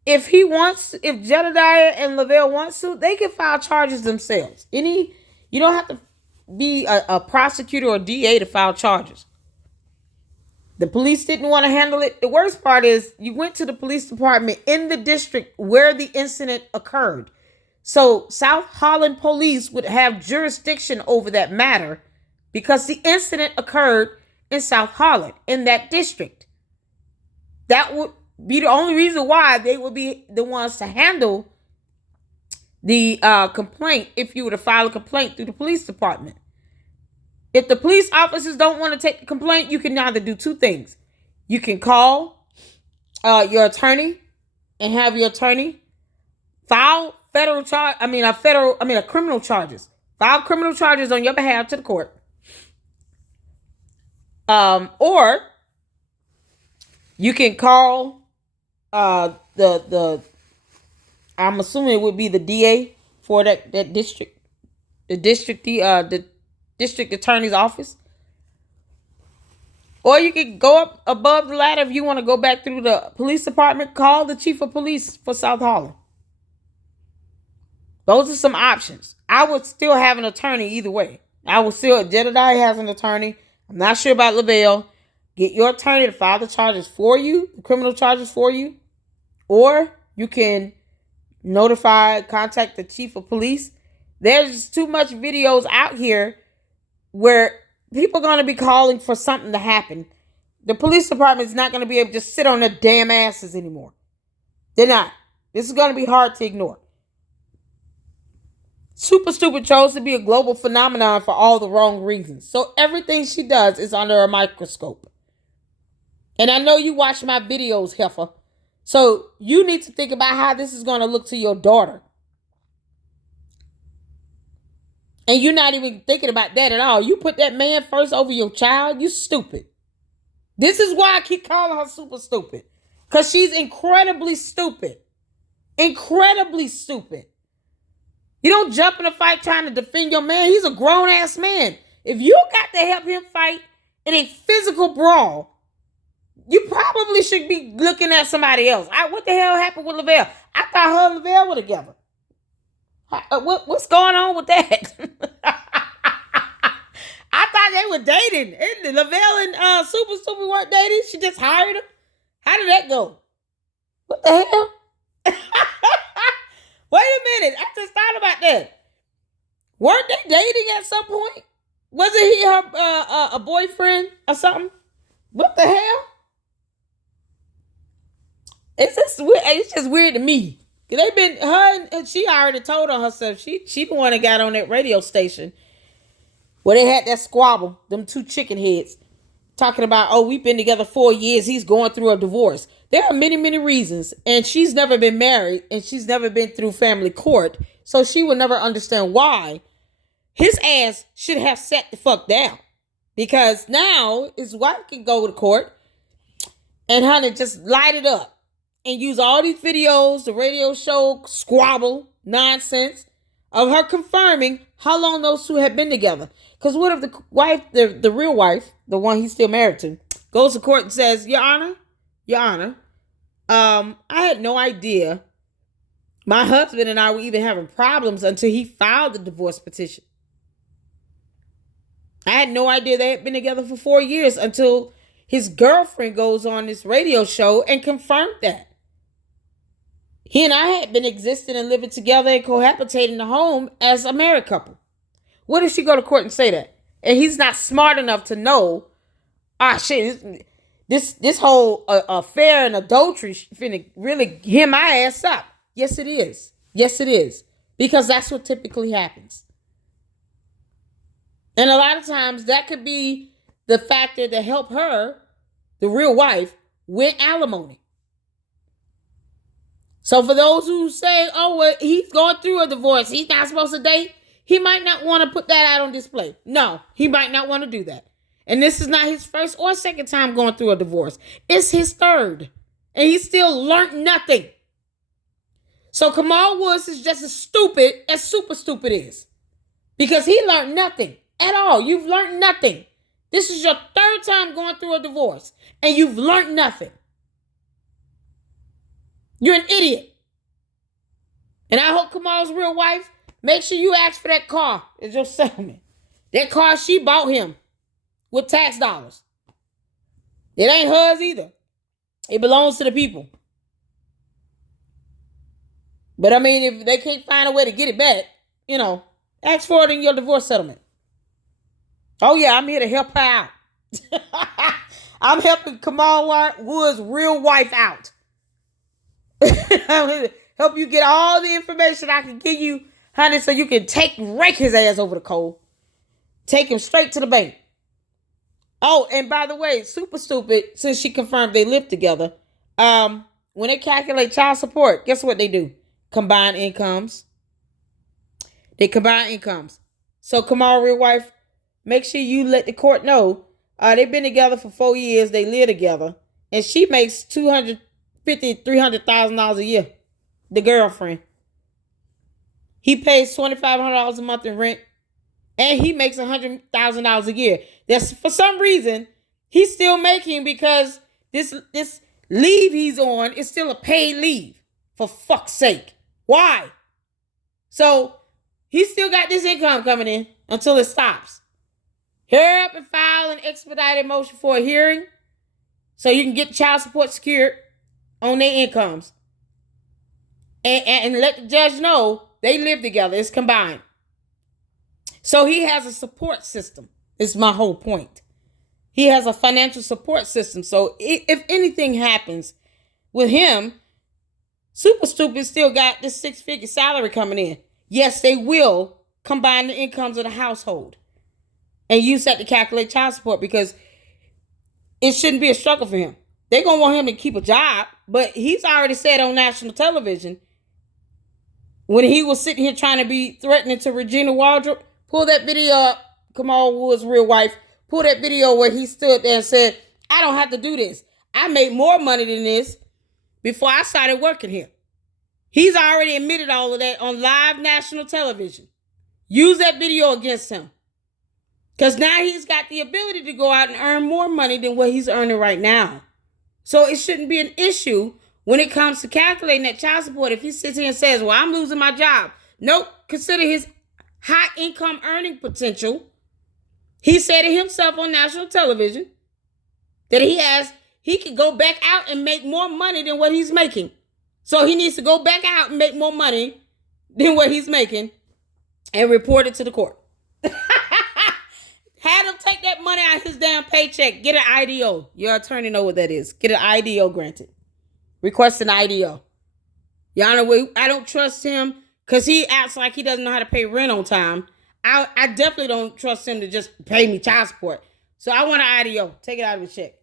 Jedediah and Lavelle wants to, they can file charges themselves. You don't have to be a prosecutor or DA to file charges. The police didn't want to handle it. The worst part is you went to the police department in the district where the incident occurred. So South Holland police would have jurisdiction over that matter because the incident occurred in South Holland, in that district. That would be the only reason why they would be the ones to handle the complaint if you were to file a complaint through the police department. If the police officers don't want to take the complaint, you can either do 2 things. You can call your attorney and have your attorney file criminal charges. file criminal charges on your behalf to the court. Or you can call the I'm assuming it would be the DA for that district, the district attorney's office. Or you can go up above the ladder if you want to go back through the police department. Call the chief of police for South Harlem. Those are some options. I would still have an attorney either way. Jedediah has an attorney. I'm not sure about Lavelle. Get your attorney to file the charges for you, the criminal charges for you. Or you can contact the chief of police. There's just too much videos out here where people are going to be calling for something to happen. The police department is not going to be able to just sit on their damn asses anymore. They're not. This is going to be hard to ignore. Super Stupid chose to be a global phenomenon for all the wrong reasons. So everything she does is under a microscope. And I know you watch my videos, heifer. So you need to think about how this is going to look to your daughter. And you're not even thinking about that at all. You put that man first over your child, you stupid. This is why I keep calling her super stupid. Because she's incredibly stupid. Incredibly stupid. You don't jump in a fight trying to defend your man. He's a grown-ass man. If you got to help him fight in a physical brawl, you probably should be looking at somebody else. What the hell happened with Lavelle? I thought her and Lavelle were together. What's going on with that? I thought they were dating. Lavelle and Super Stupid weren't dating. She just hired him. How did that go? What the hell? Wait a minute. I just thought about that. Weren't they dating at some point? Wasn't he her a boyfriend or something? What the hell? It's just weird to me. They've been, and she already told on herself, she the one that got on that radio station where they had that squabble, them two chicken heads, talking about, we've been together 4 years, he's going through a divorce. There are many, many reasons, and she's never been married, and she's never been through family court, so she will never understand why his ass should have sat the fuck down. Because now his wife can go to court and honey, just light it up. And use all these videos, the radio show squabble nonsense of her confirming how long those two have been together. Because what if the wife, the real wife, the one he's still married to, goes to court and says, Your Honor, I had no idea my husband and I were even having problems until he filed the divorce petition. I had no idea they had been together for 4 years until his girlfriend goes on this radio show and confirmed that. He and I had been existing and living together and cohabitating in the home as a married couple. What if she go to court and say that? And he's not smart enough to know, this whole affair and adultery finna really hem my ass up. Yes, it is. Yes, it is. Because that's what typically happens. And a lot of times that could be the factor to help her, the real wife, with alimony. So for those who say, he's going through a divorce, he's not supposed to date, he might not want to put that out on display. No, he might not want to do that. And this is not his first or second time going through a divorce. It's his third. And he still learned nothing. So Kamal Woods is just as stupid as Super Stupid is. Because he learned nothing at all. You've learned nothing. This is your third time going through a divorce. And you've learned nothing. You're an idiot. And I hope Kamal's real wife, make sure you ask for that car as your settlement. That car she bought him with tax dollars. It ain't hers either. It belongs to the people. But I mean, if they can't find a way to get it back, ask for it in your divorce settlement. Oh yeah, I'm here to help her out. I'm helping Kamal Woods' real wife out. I'm here to help you get all the information I can give you, honey, so you can rake his ass over the coal. Take him straight to the bank. Oh, and by the way, Super Stupid, since she confirmed they live together, when they calculate child support, guess what they do? Combine incomes. They combine incomes. So come on, real wife, make sure you let the court know. They've been together for 4 years. They live together. And she makes $250,000, $300,000 a year. The girlfriend. He pays $2,500 a month in rent. And he makes $100,000 a year. That's for some reason he's still making, because this leave he's on is still a paid leave. For fuck's sake. Why? So he still got this income coming in until it stops. Hurry up and file an expedited motion for a hearing so you can get child support secured on their incomes. And let the judge know they live together. It's combined. So he has a support system. Is my whole point. He has a financial support system. So if anything happens with him, Super Stupid still got this 6-figure salary coming in. Yes, they will combine the incomes of the household and use that to calculate child support, because it shouldn't be a struggle for him. They're going to want him to keep a job, but he's already said on national television, when he was sitting here trying to be threatening to Regina Waldrop, pull that video up, Kamal Wood's real wife, pull that video where he stood there and said, I don't have to do this. I made more money than this before I started working here. He's already admitted all of that on live national television. Use that video against him. Because now he's got the ability to go out and earn more money than what he's earning right now. So it shouldn't be an issue when it comes to calculating that child support. If he sits here and says, well, I'm losing my job. Nope. Consider his high income earning potential. He said it himself on national television that he can go back out and make more money than what he's making. So he needs to go back out and make more money than what he's making and report it to the court. Had him take that money out of his damn paycheck. Get an IDO. Your attorney know what that is. Get an IDO granted. Request an IDO. Y'all know, I don't trust him because he acts like he doesn't know how to pay rent on time. I definitely don't trust him to just pay me child support. So I want an IDO. Take it out of his check.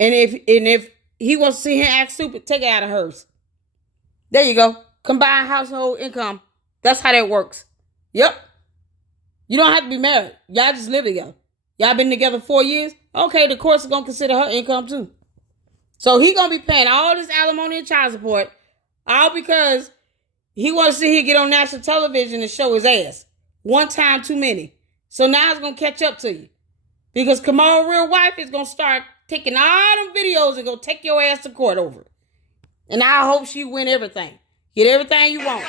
And if he wants to see him act stupid, take it out of hers. There you go. Combined household income. That's how that works. Yep. You don't have to be married. Y'all just live together. Y'all been together 4 years. Okay, the court's going to consider her income too. So he going to be paying all this alimony and child support, all because he wants to see him get on national television and show his ass. One time too many. So now it's going to catch up to you. Because Kamal real wife is going to start taking all them videos and go take your ass to court over it. And I hope she win everything. Get everything you want.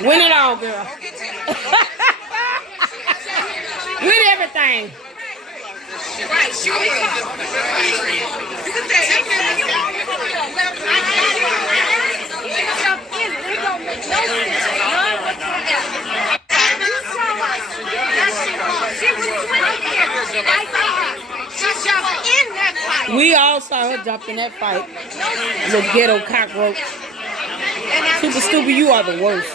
Win it all, girl. Win everything. We all saw her jump in that fight. The ghetto cockroach. Super Stupid, you are the worst.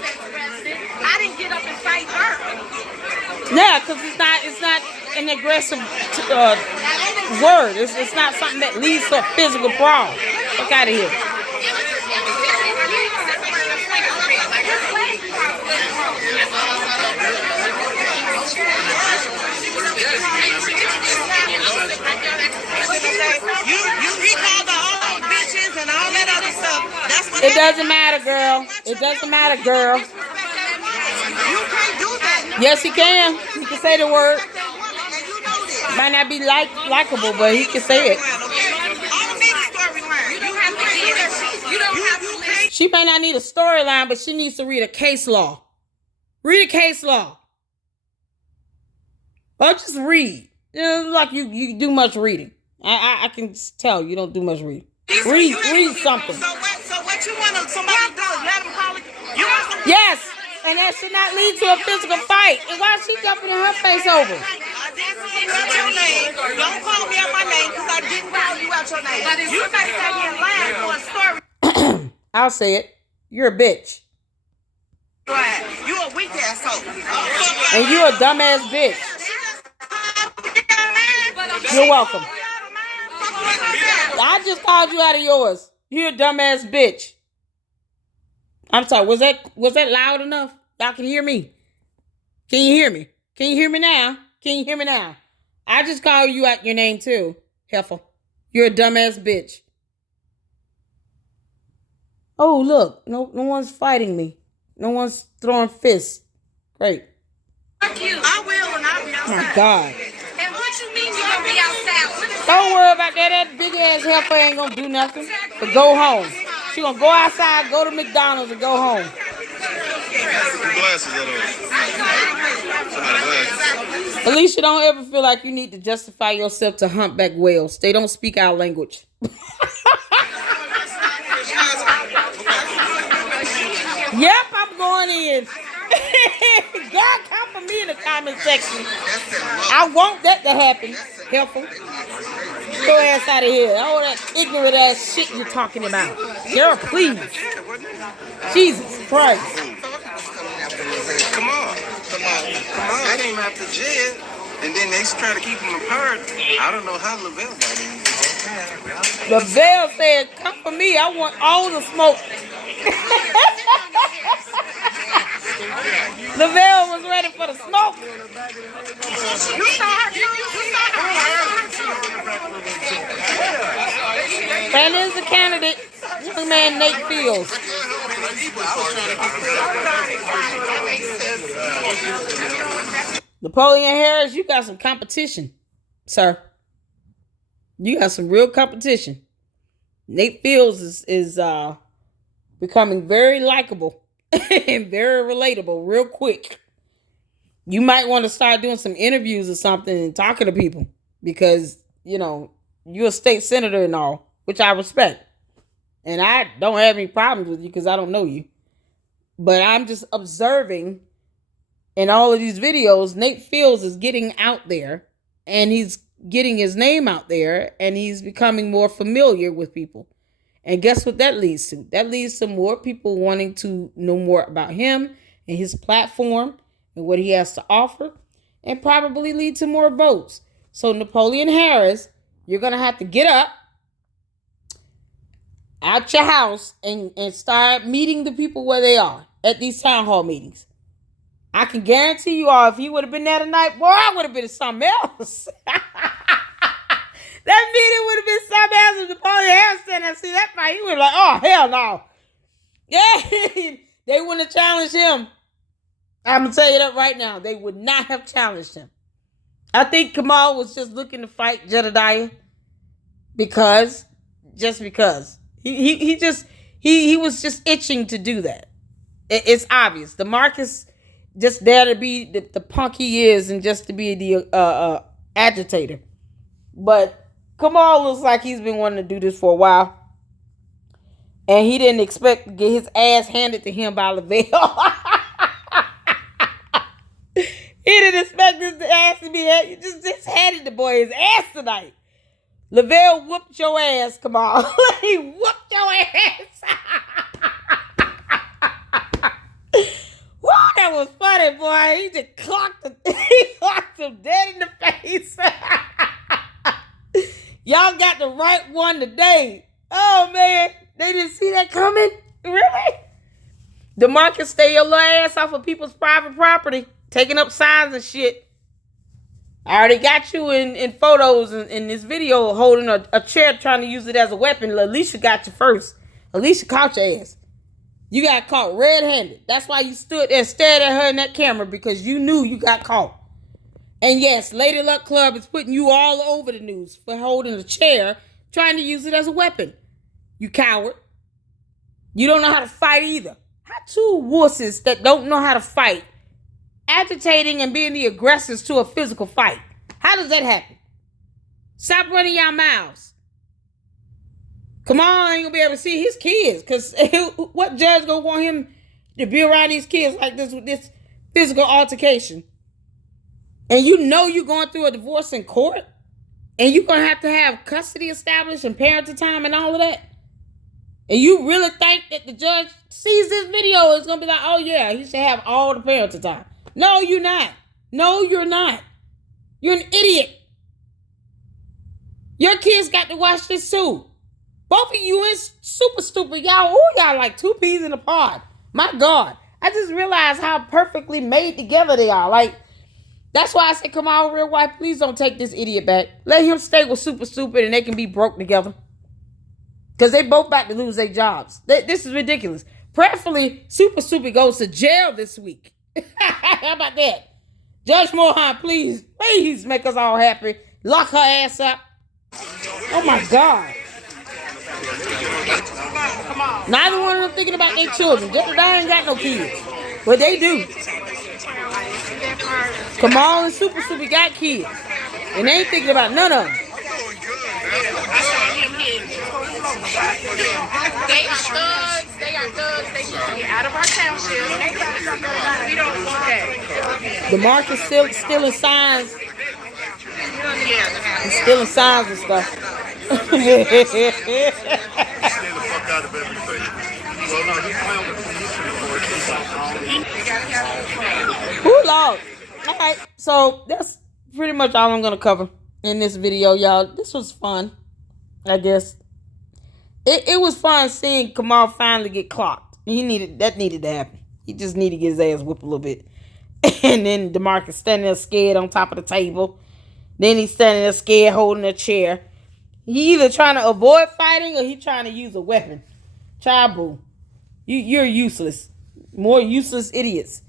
I didn't get up and fight her. Yeah, because it's not an aggressive word. It's not something that leads to a physical brawl. Fuck out of here. He called the old bitches and all that other stuff. That's what it doesn't matter, girl. It doesn't matter, girl. You can't do that. Yes, he can. He can say the word. Might not be likable, but he can say it. She may not need a storyline, but she needs to read a case law. Read a case law. Or just read. Like you do much reading. I can tell you don't do much reading. Read something. So what you want somebody to do is let them call it? Yes, and that should not lead to a physical fight. And why is she jumping in her face over? I didn't call you out your name. Don't call me out my name because I didn't call you out your name. You better say me in line for a story. I'll say it. You're a bitch. Right. You a weak asshole. And you're a dumbass bitch. You're welcome. I just called you out of yours. You're a dumbass bitch. I'm sorry. Was that loud enough? Y'all can hear me. Can you hear me? Can you hear me now? Can you hear me now? I just called you out your name too, heifer. You're a dumbass bitch. Oh, look. No one's fighting me. No one's throwing fists. Great. Fuck you. I will when I be outside. Oh, my God. And what you mean you gonna be outside? Don't worry about that. That big ass heifer ain't gonna do nothing. But go home. She gonna go outside, go to McDonald's, and go home. Glasses glasses. Alicia, don't ever feel like you need to justify yourself to humpback whales. They don't speak our language. Yep, I'm going in. God, come for me in the comment section. I want that to happen. Helpful. Get your ass out of here. All that ignorant ass shit you're talking about. Girl, please. Jesus Christ. Come on. I came out to jail, and then they try to keep them apart. I don't know how Lavelle got in. Lavelle said, come for me. I want all the smoke. Lavelle was ready for the smoke. And is the candidate, young man Nate Fields. Napoleon Harris, you got some competition, sir. You got some real competition. Nate Fields is becoming very likable and very relatable real quick. You might want to start doing some interviews or something and talking to people because, you know, you're a state senator and all, which I respect. And I don't have any problems with you because I don't know you. But I'm just observing in all of these videos, Nate Fields is getting out there and he's getting his name out there and he's becoming more familiar with people. And guess what that leads to? That leads to more people wanting to know more about him and his platform and what he has to offer, and probably lead to more votes. So Napoleon Harris, you're going to have to get up out your house and start meeting the people where they are at these town hall meetings. I can guarantee you all, if he would have been there tonight, boy, I would have been something else. That meeting would have been something else if Napoleon Harris stand there and see that fight. He would have like, oh, hell no. Yeah, they wouldn't have challenged him. I'm going to tell you that right now. They would not have challenged him. I think Kamal was just looking to fight Jedediah because. He was just itching to do that. It's obvious. DeMarcus just there to be the punk he is and just to be the agitator. But Kamal looks like he's been wanting to do this for a while. And he didn't expect to get his ass handed to him by Lavelle. He didn't expect his ass to be handed. You just handed the boy his ass tonight. Lavelle whooped your ass, Kamal. He whooped your ass. Woo, that was funny, boy. He just clocked him dead in the face. Y'all got the right one today. Oh, man. They didn't see that coming? Really? DeMarcus, stay your little ass off of people's private property. Taking up signs and shit. I already got you in photos in this video holding a chair trying to use it as a weapon. Alicia got you first. Alicia caught your ass. You got caught red-handed. That's why you stood there and stared at her in that camera, because you knew you got caught. And yes, Lady Luck Club is putting you all over the news for holding a chair trying to use it as a weapon. You coward. You don't know how to fight either. How two wusses that don't know how to fight agitating and being the aggressors to a physical fight? How does that happen? Stop running your mouths. Come on, ain't gonna be able to see his kids, because what judge gonna want him to be around these kids like this with this physical altercation? And you know you're going through a divorce in court, and you're gonna have to have custody established and parental time and all of that. And you really think that the judge sees this video is gonna be like, oh yeah, he should have all the parental time? No, you're not. No, you're not. You're an idiot. Your kids got to watch this too. Both of you is super stupid. Y'all like two peas in a pod. My God. I just realized how perfectly made together they are. Like, that's why I said, come on, real wife, please don't take this idiot back. Let him stay with Super Stupid and they can be broke together. Because they both about to lose their jobs. This is ridiculous. Prayerfully, Super Stupid goes to jail this week. How about that? Judge Mohan, please make us all happy. Lock her ass up. Oh my God. Neither one of them thinking about their children. Just I ain't got no kids. But they do. Kamal and Super Stupid got kids. And they ain't thinking about none of them. They are thugs. They need to get out of our township. We don't want that. DeMarcus stealing signs. He's stealing signs and stuff. Stay the fuck out of everything. Well, no, he's Woo, Lord. All right, so that's pretty much all I'm gonna cover in this video, y'all. This was fun, I guess. It was fun seeing Kamal finally get clocked. That needed to happen. He just needed to get his ass whipped a little bit. And then DeMarcus standing there scared on top of the table. Then he's standing there scared holding a chair. He either trying to avoid fighting or he trying to use a weapon. Child boo. You're useless. More useless idiots.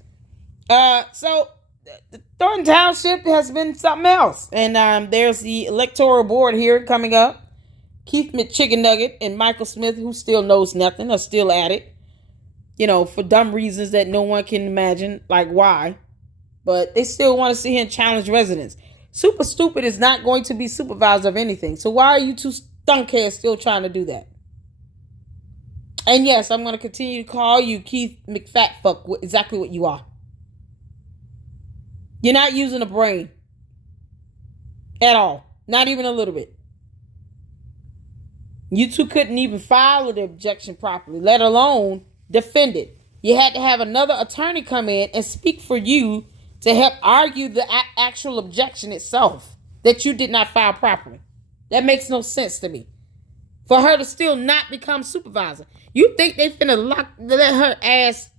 So the Thornton Township has been something else. And there's the electoral board here coming up. Keith McChicken Nugget and Michael Smith, who still knows nothing, are still at it. You know, for dumb reasons that no one can imagine, like why. But they still want to see him challenge residents. Super Stupid is not going to be supervisor of anything. So why are you two stunkheads still trying to do that? And yes, I'm going to continue to call you Keith McFatfuck, exactly what you are. You're not using a brain. At all. Not even a little bit. You two couldn't even file the objection properly, let alone defend it. You had to have another attorney come in and speak for you to help argue the actual objection itself that you did not file properly. That makes no sense to me. For her to still not become supervisor. You think they finna let her ass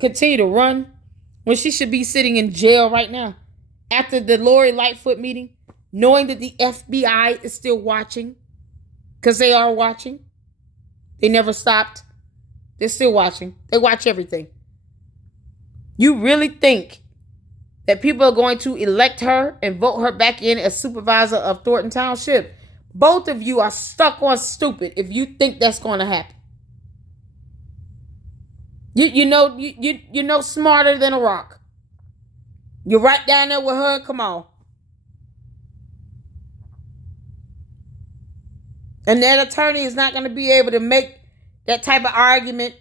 continue to run when she should be sitting in jail right now? After the Lori Lightfoot meeting, knowing that the FBI is still watching. Because they are watching. They never stopped. They're still watching. They watch everything. You really think that people are going to elect her and vote her back in as supervisor of Thornton Township? Both of you are stuck on stupid if you think that's going to happen. You know smarter than a rock. You're right down there with her. Come on. And that attorney is not going to be able to make that type of argument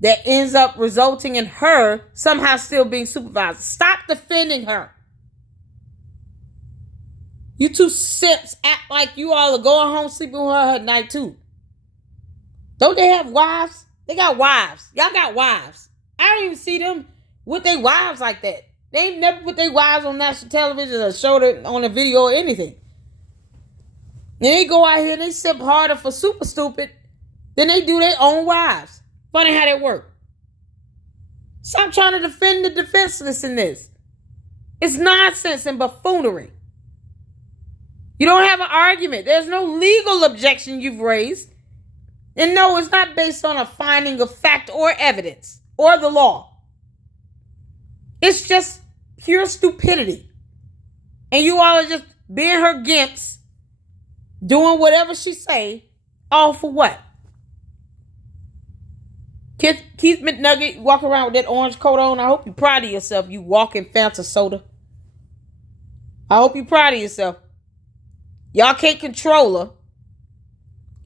that ends up resulting in her somehow still being supervised. Stop defending her. You two simps act like you all are going home sleeping with her at night too. Don't they have wives? They got wives. Y'all got wives. I don't even see them with their wives like that. They ain't never put their wives on national television or showed it on a video or anything. And they go out here and they sip harder for Super Stupid than they do their own wives. Funny how that work. Stop trying to defend the defenseless in this. It's nonsense and buffoonery. You don't have an argument. There's no legal objection you've raised. And no, it's not based on a finding of fact or evidence or the law. It's just pure stupidity. And you all are just being her gimps, doing whatever she say, all for what? Keith McNugget walking around with that orange coat on. I hope you're proud of yourself, you walking Fanta soda. I hope you're proud of yourself. Y'all can't control her.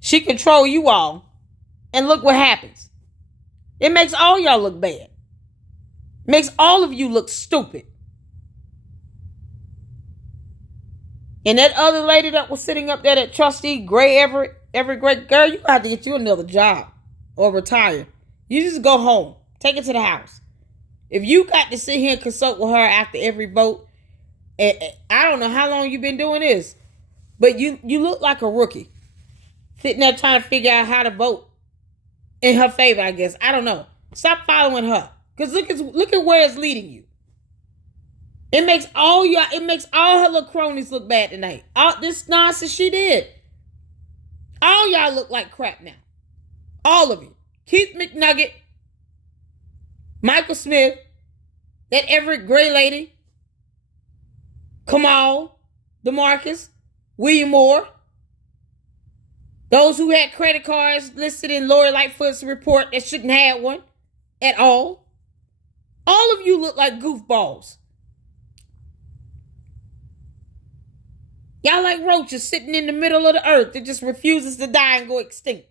She control you all. And look what happens. It makes all y'all look bad. It makes all of you look stupid. And that other lady that was sitting up there, that trustee, Gray Everett Great girl, you have to get you another job or retire. You just go home. Take it to the house. If you got to sit here and consult with her after every vote, and I don't know how long you've been doing this, but you look like a rookie. Sitting there trying to figure out how to vote in her favor, I guess. I don't know. Stop following her. Because look at where it's leading you. It makes all her little cronies look bad tonight. All this nonsense she did. All y'all look like crap now. All of you. Keith McNugget, Michael Smith, that Everett Gray lady, Kamal, DeMarcus, William Moore, those who had credit cards listed in Lori Lightfoot's report that shouldn't have one at all. All of you look like goofballs. Y'all like roaches sitting in the middle of the earth that just refuses to die and go extinct.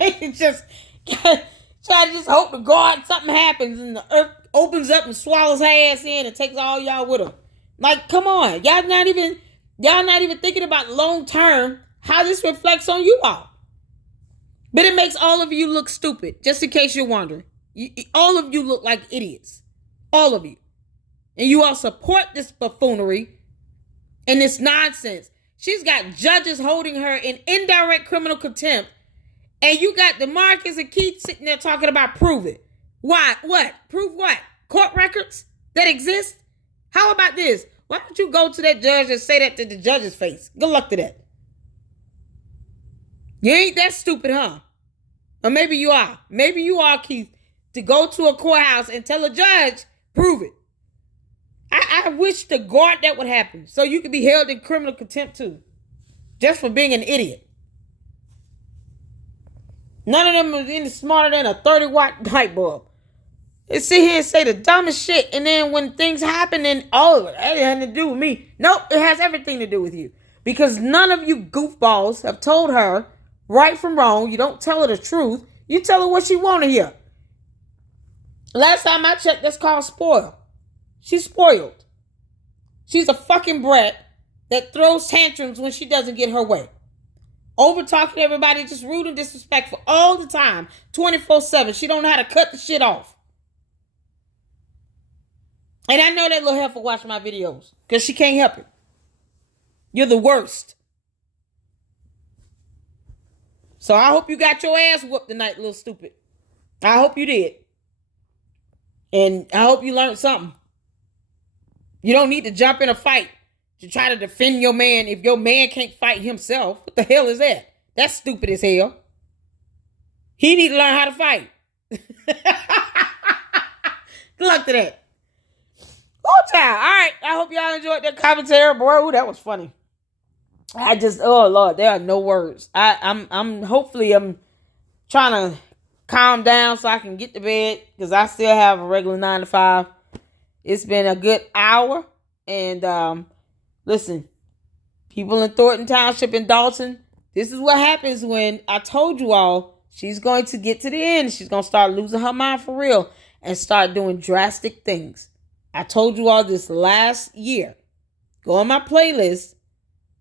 It just try to just hope to God something happens and the earth opens up and swallows her ass in and takes all y'all with her. Like, come on. Y'all not even thinking about long term how this reflects on you all. But it makes all of you look stupid, just in case you're wondering. All of you look like idiots. All of you. And you all support this buffoonery and this nonsense. She's got judges holding her in indirect criminal contempt. And you got DeMarcus and Keith sitting there talking about prove it. Why? What? Prove what? Court records that exist? How about this? Why don't you go to that judge and say that to the judge's face? Good luck to that. You ain't that stupid, huh? Or maybe you are. Maybe you are, Keith, to go to a courthouse and tell a judge, prove it. I wish to God that would happen so you could be held in criminal contempt too. Just for being an idiot. None of them was any smarter than a 30-watt light bulb. They sit here and say the dumbest shit, and then when things happen, then all of it had nothing to do with me. Nope, it has everything to do with you. Because none of you goofballs have told her right from wrong. You don't tell her the truth. You tell her what she want to hear. Last time I checked, that's called spoil. She's spoiled. She's a fucking brat that throws tantrums when she doesn't get her way. Over talking to everybody, just rude and disrespectful all the time, 24/7. She don't know how to cut the shit off. And I know that little heifer watch my videos because she can't help it. You're the worst. So I hope you got your ass whooped tonight, little stupid. I hope you did. And I hope you learned something. You don't need to jump in a fight to try to defend your man if your man can't fight himself. What the hell is that? That's stupid as hell. He need to learn how to fight. Good luck to that. Oh, child. All right. I hope y'all enjoyed that commentary, bro. That was funny. Oh Lord, there are no words. I'm trying to calm down so I can get to bed because I still have a regular 9 to 5. It's been a good hour. And listen, people in Thornton Township and Dalton, this is what happens when I told you all she's going to get to the end. She's going to start losing her mind for real and start doing drastic things. I told you all this last year. Go on my playlist.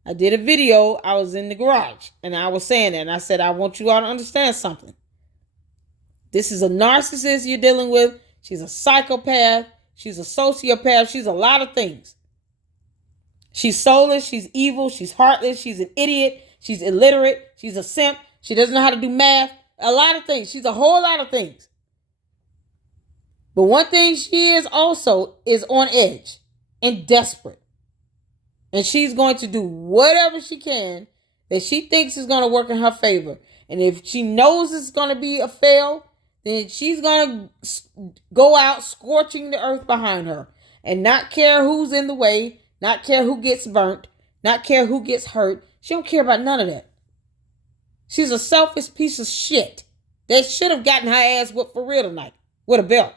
I did a video. I was in the garage and I was saying that. And I said, I want you all to understand something. This is a narcissist you're dealing with. She's a psychopath. She's a sociopath. She's a lot of things. She's soulless. She's evil. She's heartless. She's an idiot. She's illiterate. She's a simp. She doesn't know how to do math. A lot of things. She's a whole lot of things. But one thing she is also is on edge and desperate. And she's going to do whatever she can that she thinks is going to work in her favor. And if she knows it's going to be a fail, then she's going to go out scorching the earth behind her and not care who's in the way, not care who gets burnt, not care who gets hurt. She don't care about none of that. She's a selfish piece of shit that should have gotten her ass whooped for real tonight with a belt.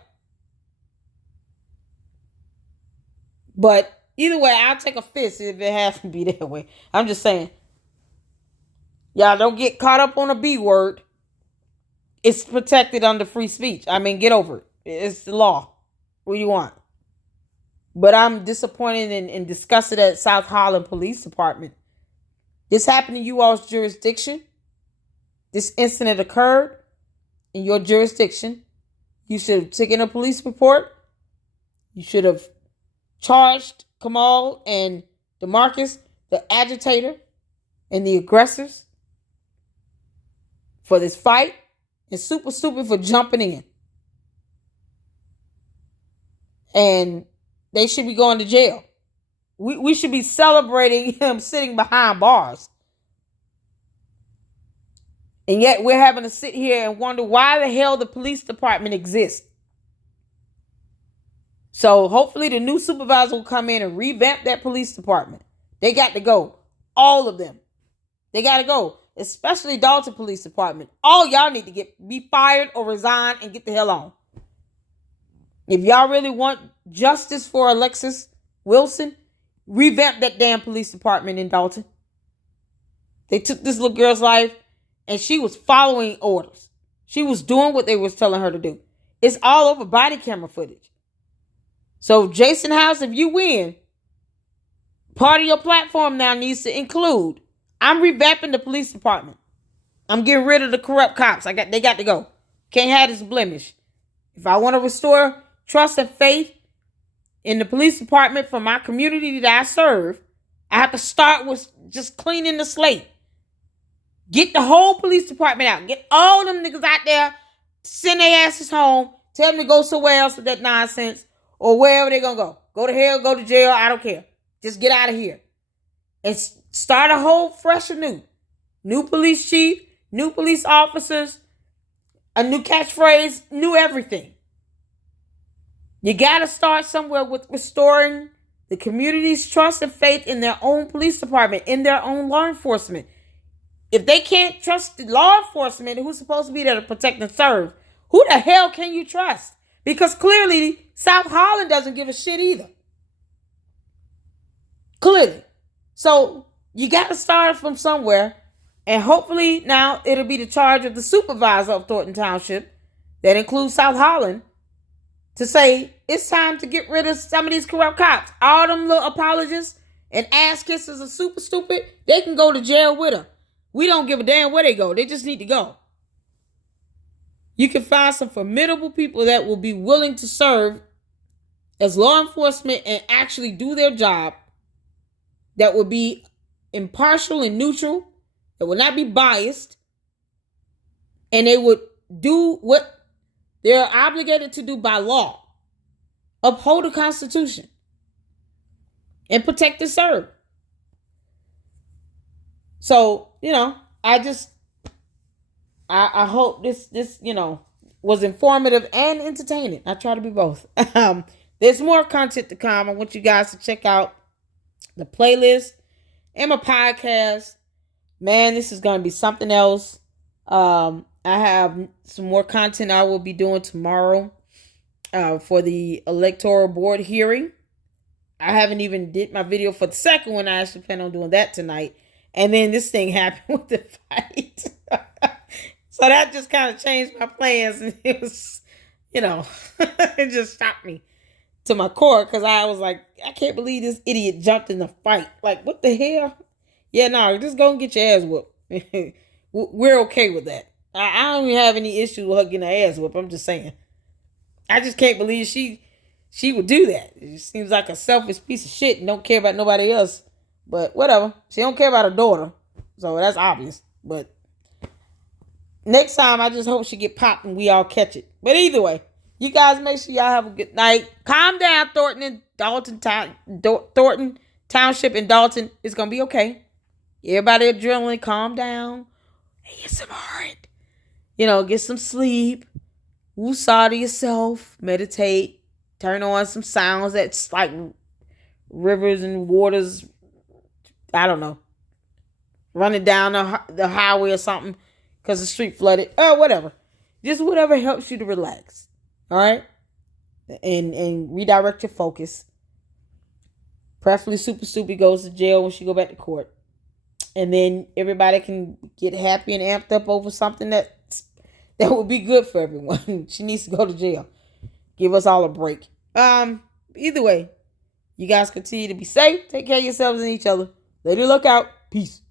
But either way, I'll take a fist if it has to be that way. I'm just saying. Y'all don't get caught up on a B word. It's protected under free speech. I mean, get over it. It's the law. What do you want? But I'm disappointed and disgusted at South Holland Police Department. This happened in you all's jurisdiction. This incident occurred in your jurisdiction. You should have taken a police report. You should have charged Kamal and DeMarcus, the agitator, and the aggressors for this fight. and super stupid for jumping in. And they should be going to jail. We should be celebrating him sitting behind bars. And yet we're having to sit here and wonder why the hell the police department exists. So hopefully the new supervisor will come in and revamp that police department. They got to go. All of them. They got to go. Especially Dalton Police Department. All y'all need to be fired or resign and get the hell on. If y'all really want justice for Alexis Wilson, revamp that damn police department in Dalton. They took this little girl's life and she was following orders. She was doing what they was telling her to do. It's all over body camera footage. So Jason House, if you win, part of your platform now needs to include, I'm revamping the police department. I'm getting rid of the corrupt cops. They got to go. Can't have this blemish. If I want to restore trust and faith in the police department for my community that I serve, I have to start with just cleaning the slate. Get the whole police department out. Get all them niggas out there. Send their asses home. Tell them to go somewhere else with that nonsense. Or wherever they're going to go. Go to hell, go to jail. I don't care. Just get out of here. And start a whole fresh anew. New police chief. New police officers. A new catchphrase. New everything. You got to start somewhere with restoring the community's trust and faith in their own police department, in their own law enforcement. If they can't trust the law enforcement who's supposed to be there to protect and serve, who the hell can you trust? Because clearly, South Holland doesn't give a shit either. Clearly. So, you got to start from somewhere. And hopefully, now, it'll be the charge of the supervisor of Thornton Township, that includes South Holland, to say, it's time to get rid of some of these corrupt cops. All them little apologists and ass kissers are super stupid. They can go to jail with her. We don't give a damn where they go. They just need to go. You can find some formidable people that will be willing to serve as law enforcement and actually do their job, that will be impartial and neutral, that will not be biased, and they would do what they're obligated to do by law. Uphold the Constitution and protect and serve. So, I hope this was informative and entertaining. I try to be both. There's more content to come. I want you guys to check out the playlist and my podcast. Man, this is going to be something else. I have some more content I will be doing tomorrow for the electoral board hearing. I haven't even did my video for the second one. I actually plan on doing that tonight. And then this thing happened with the fight. So that just kind of changed my plans. And it was, it just shocked me to my core. Because I was like, I can't believe this idiot jumped in the fight. Like, what the hell? Yeah, no, just go and get your ass whooped. We're okay with that. I don't even have any issue with her getting her ass whooped. I'm just saying. I just can't believe she would do that. It seems like a selfish piece of shit and don't care about nobody else. But whatever. She don't care about her daughter. So that's obvious. But next time, I just hope she get popped and we all catch it. But either way, you guys make sure y'all have a good night. Calm down, Thornton and Dalton. Thornton Township and Dalton. It's going to be okay. Everybody adrenaline, calm down. ASMR it. Get some sleep. Woosah to yourself. Meditate. Turn on some sounds that's like rivers and waters. I don't know. Running down the highway or something because the street flooded. Or whatever. Just whatever helps you to relax. All right? And redirect your focus. Preferably Super Stupid goes to jail when she go back to court. And then everybody can get happy and amped up over something that would be good for everyone. She needs to go to jail. Give us all a break. Either way, you guys continue to be safe. Take care of yourselves and each other. Lady Luck out. Peace.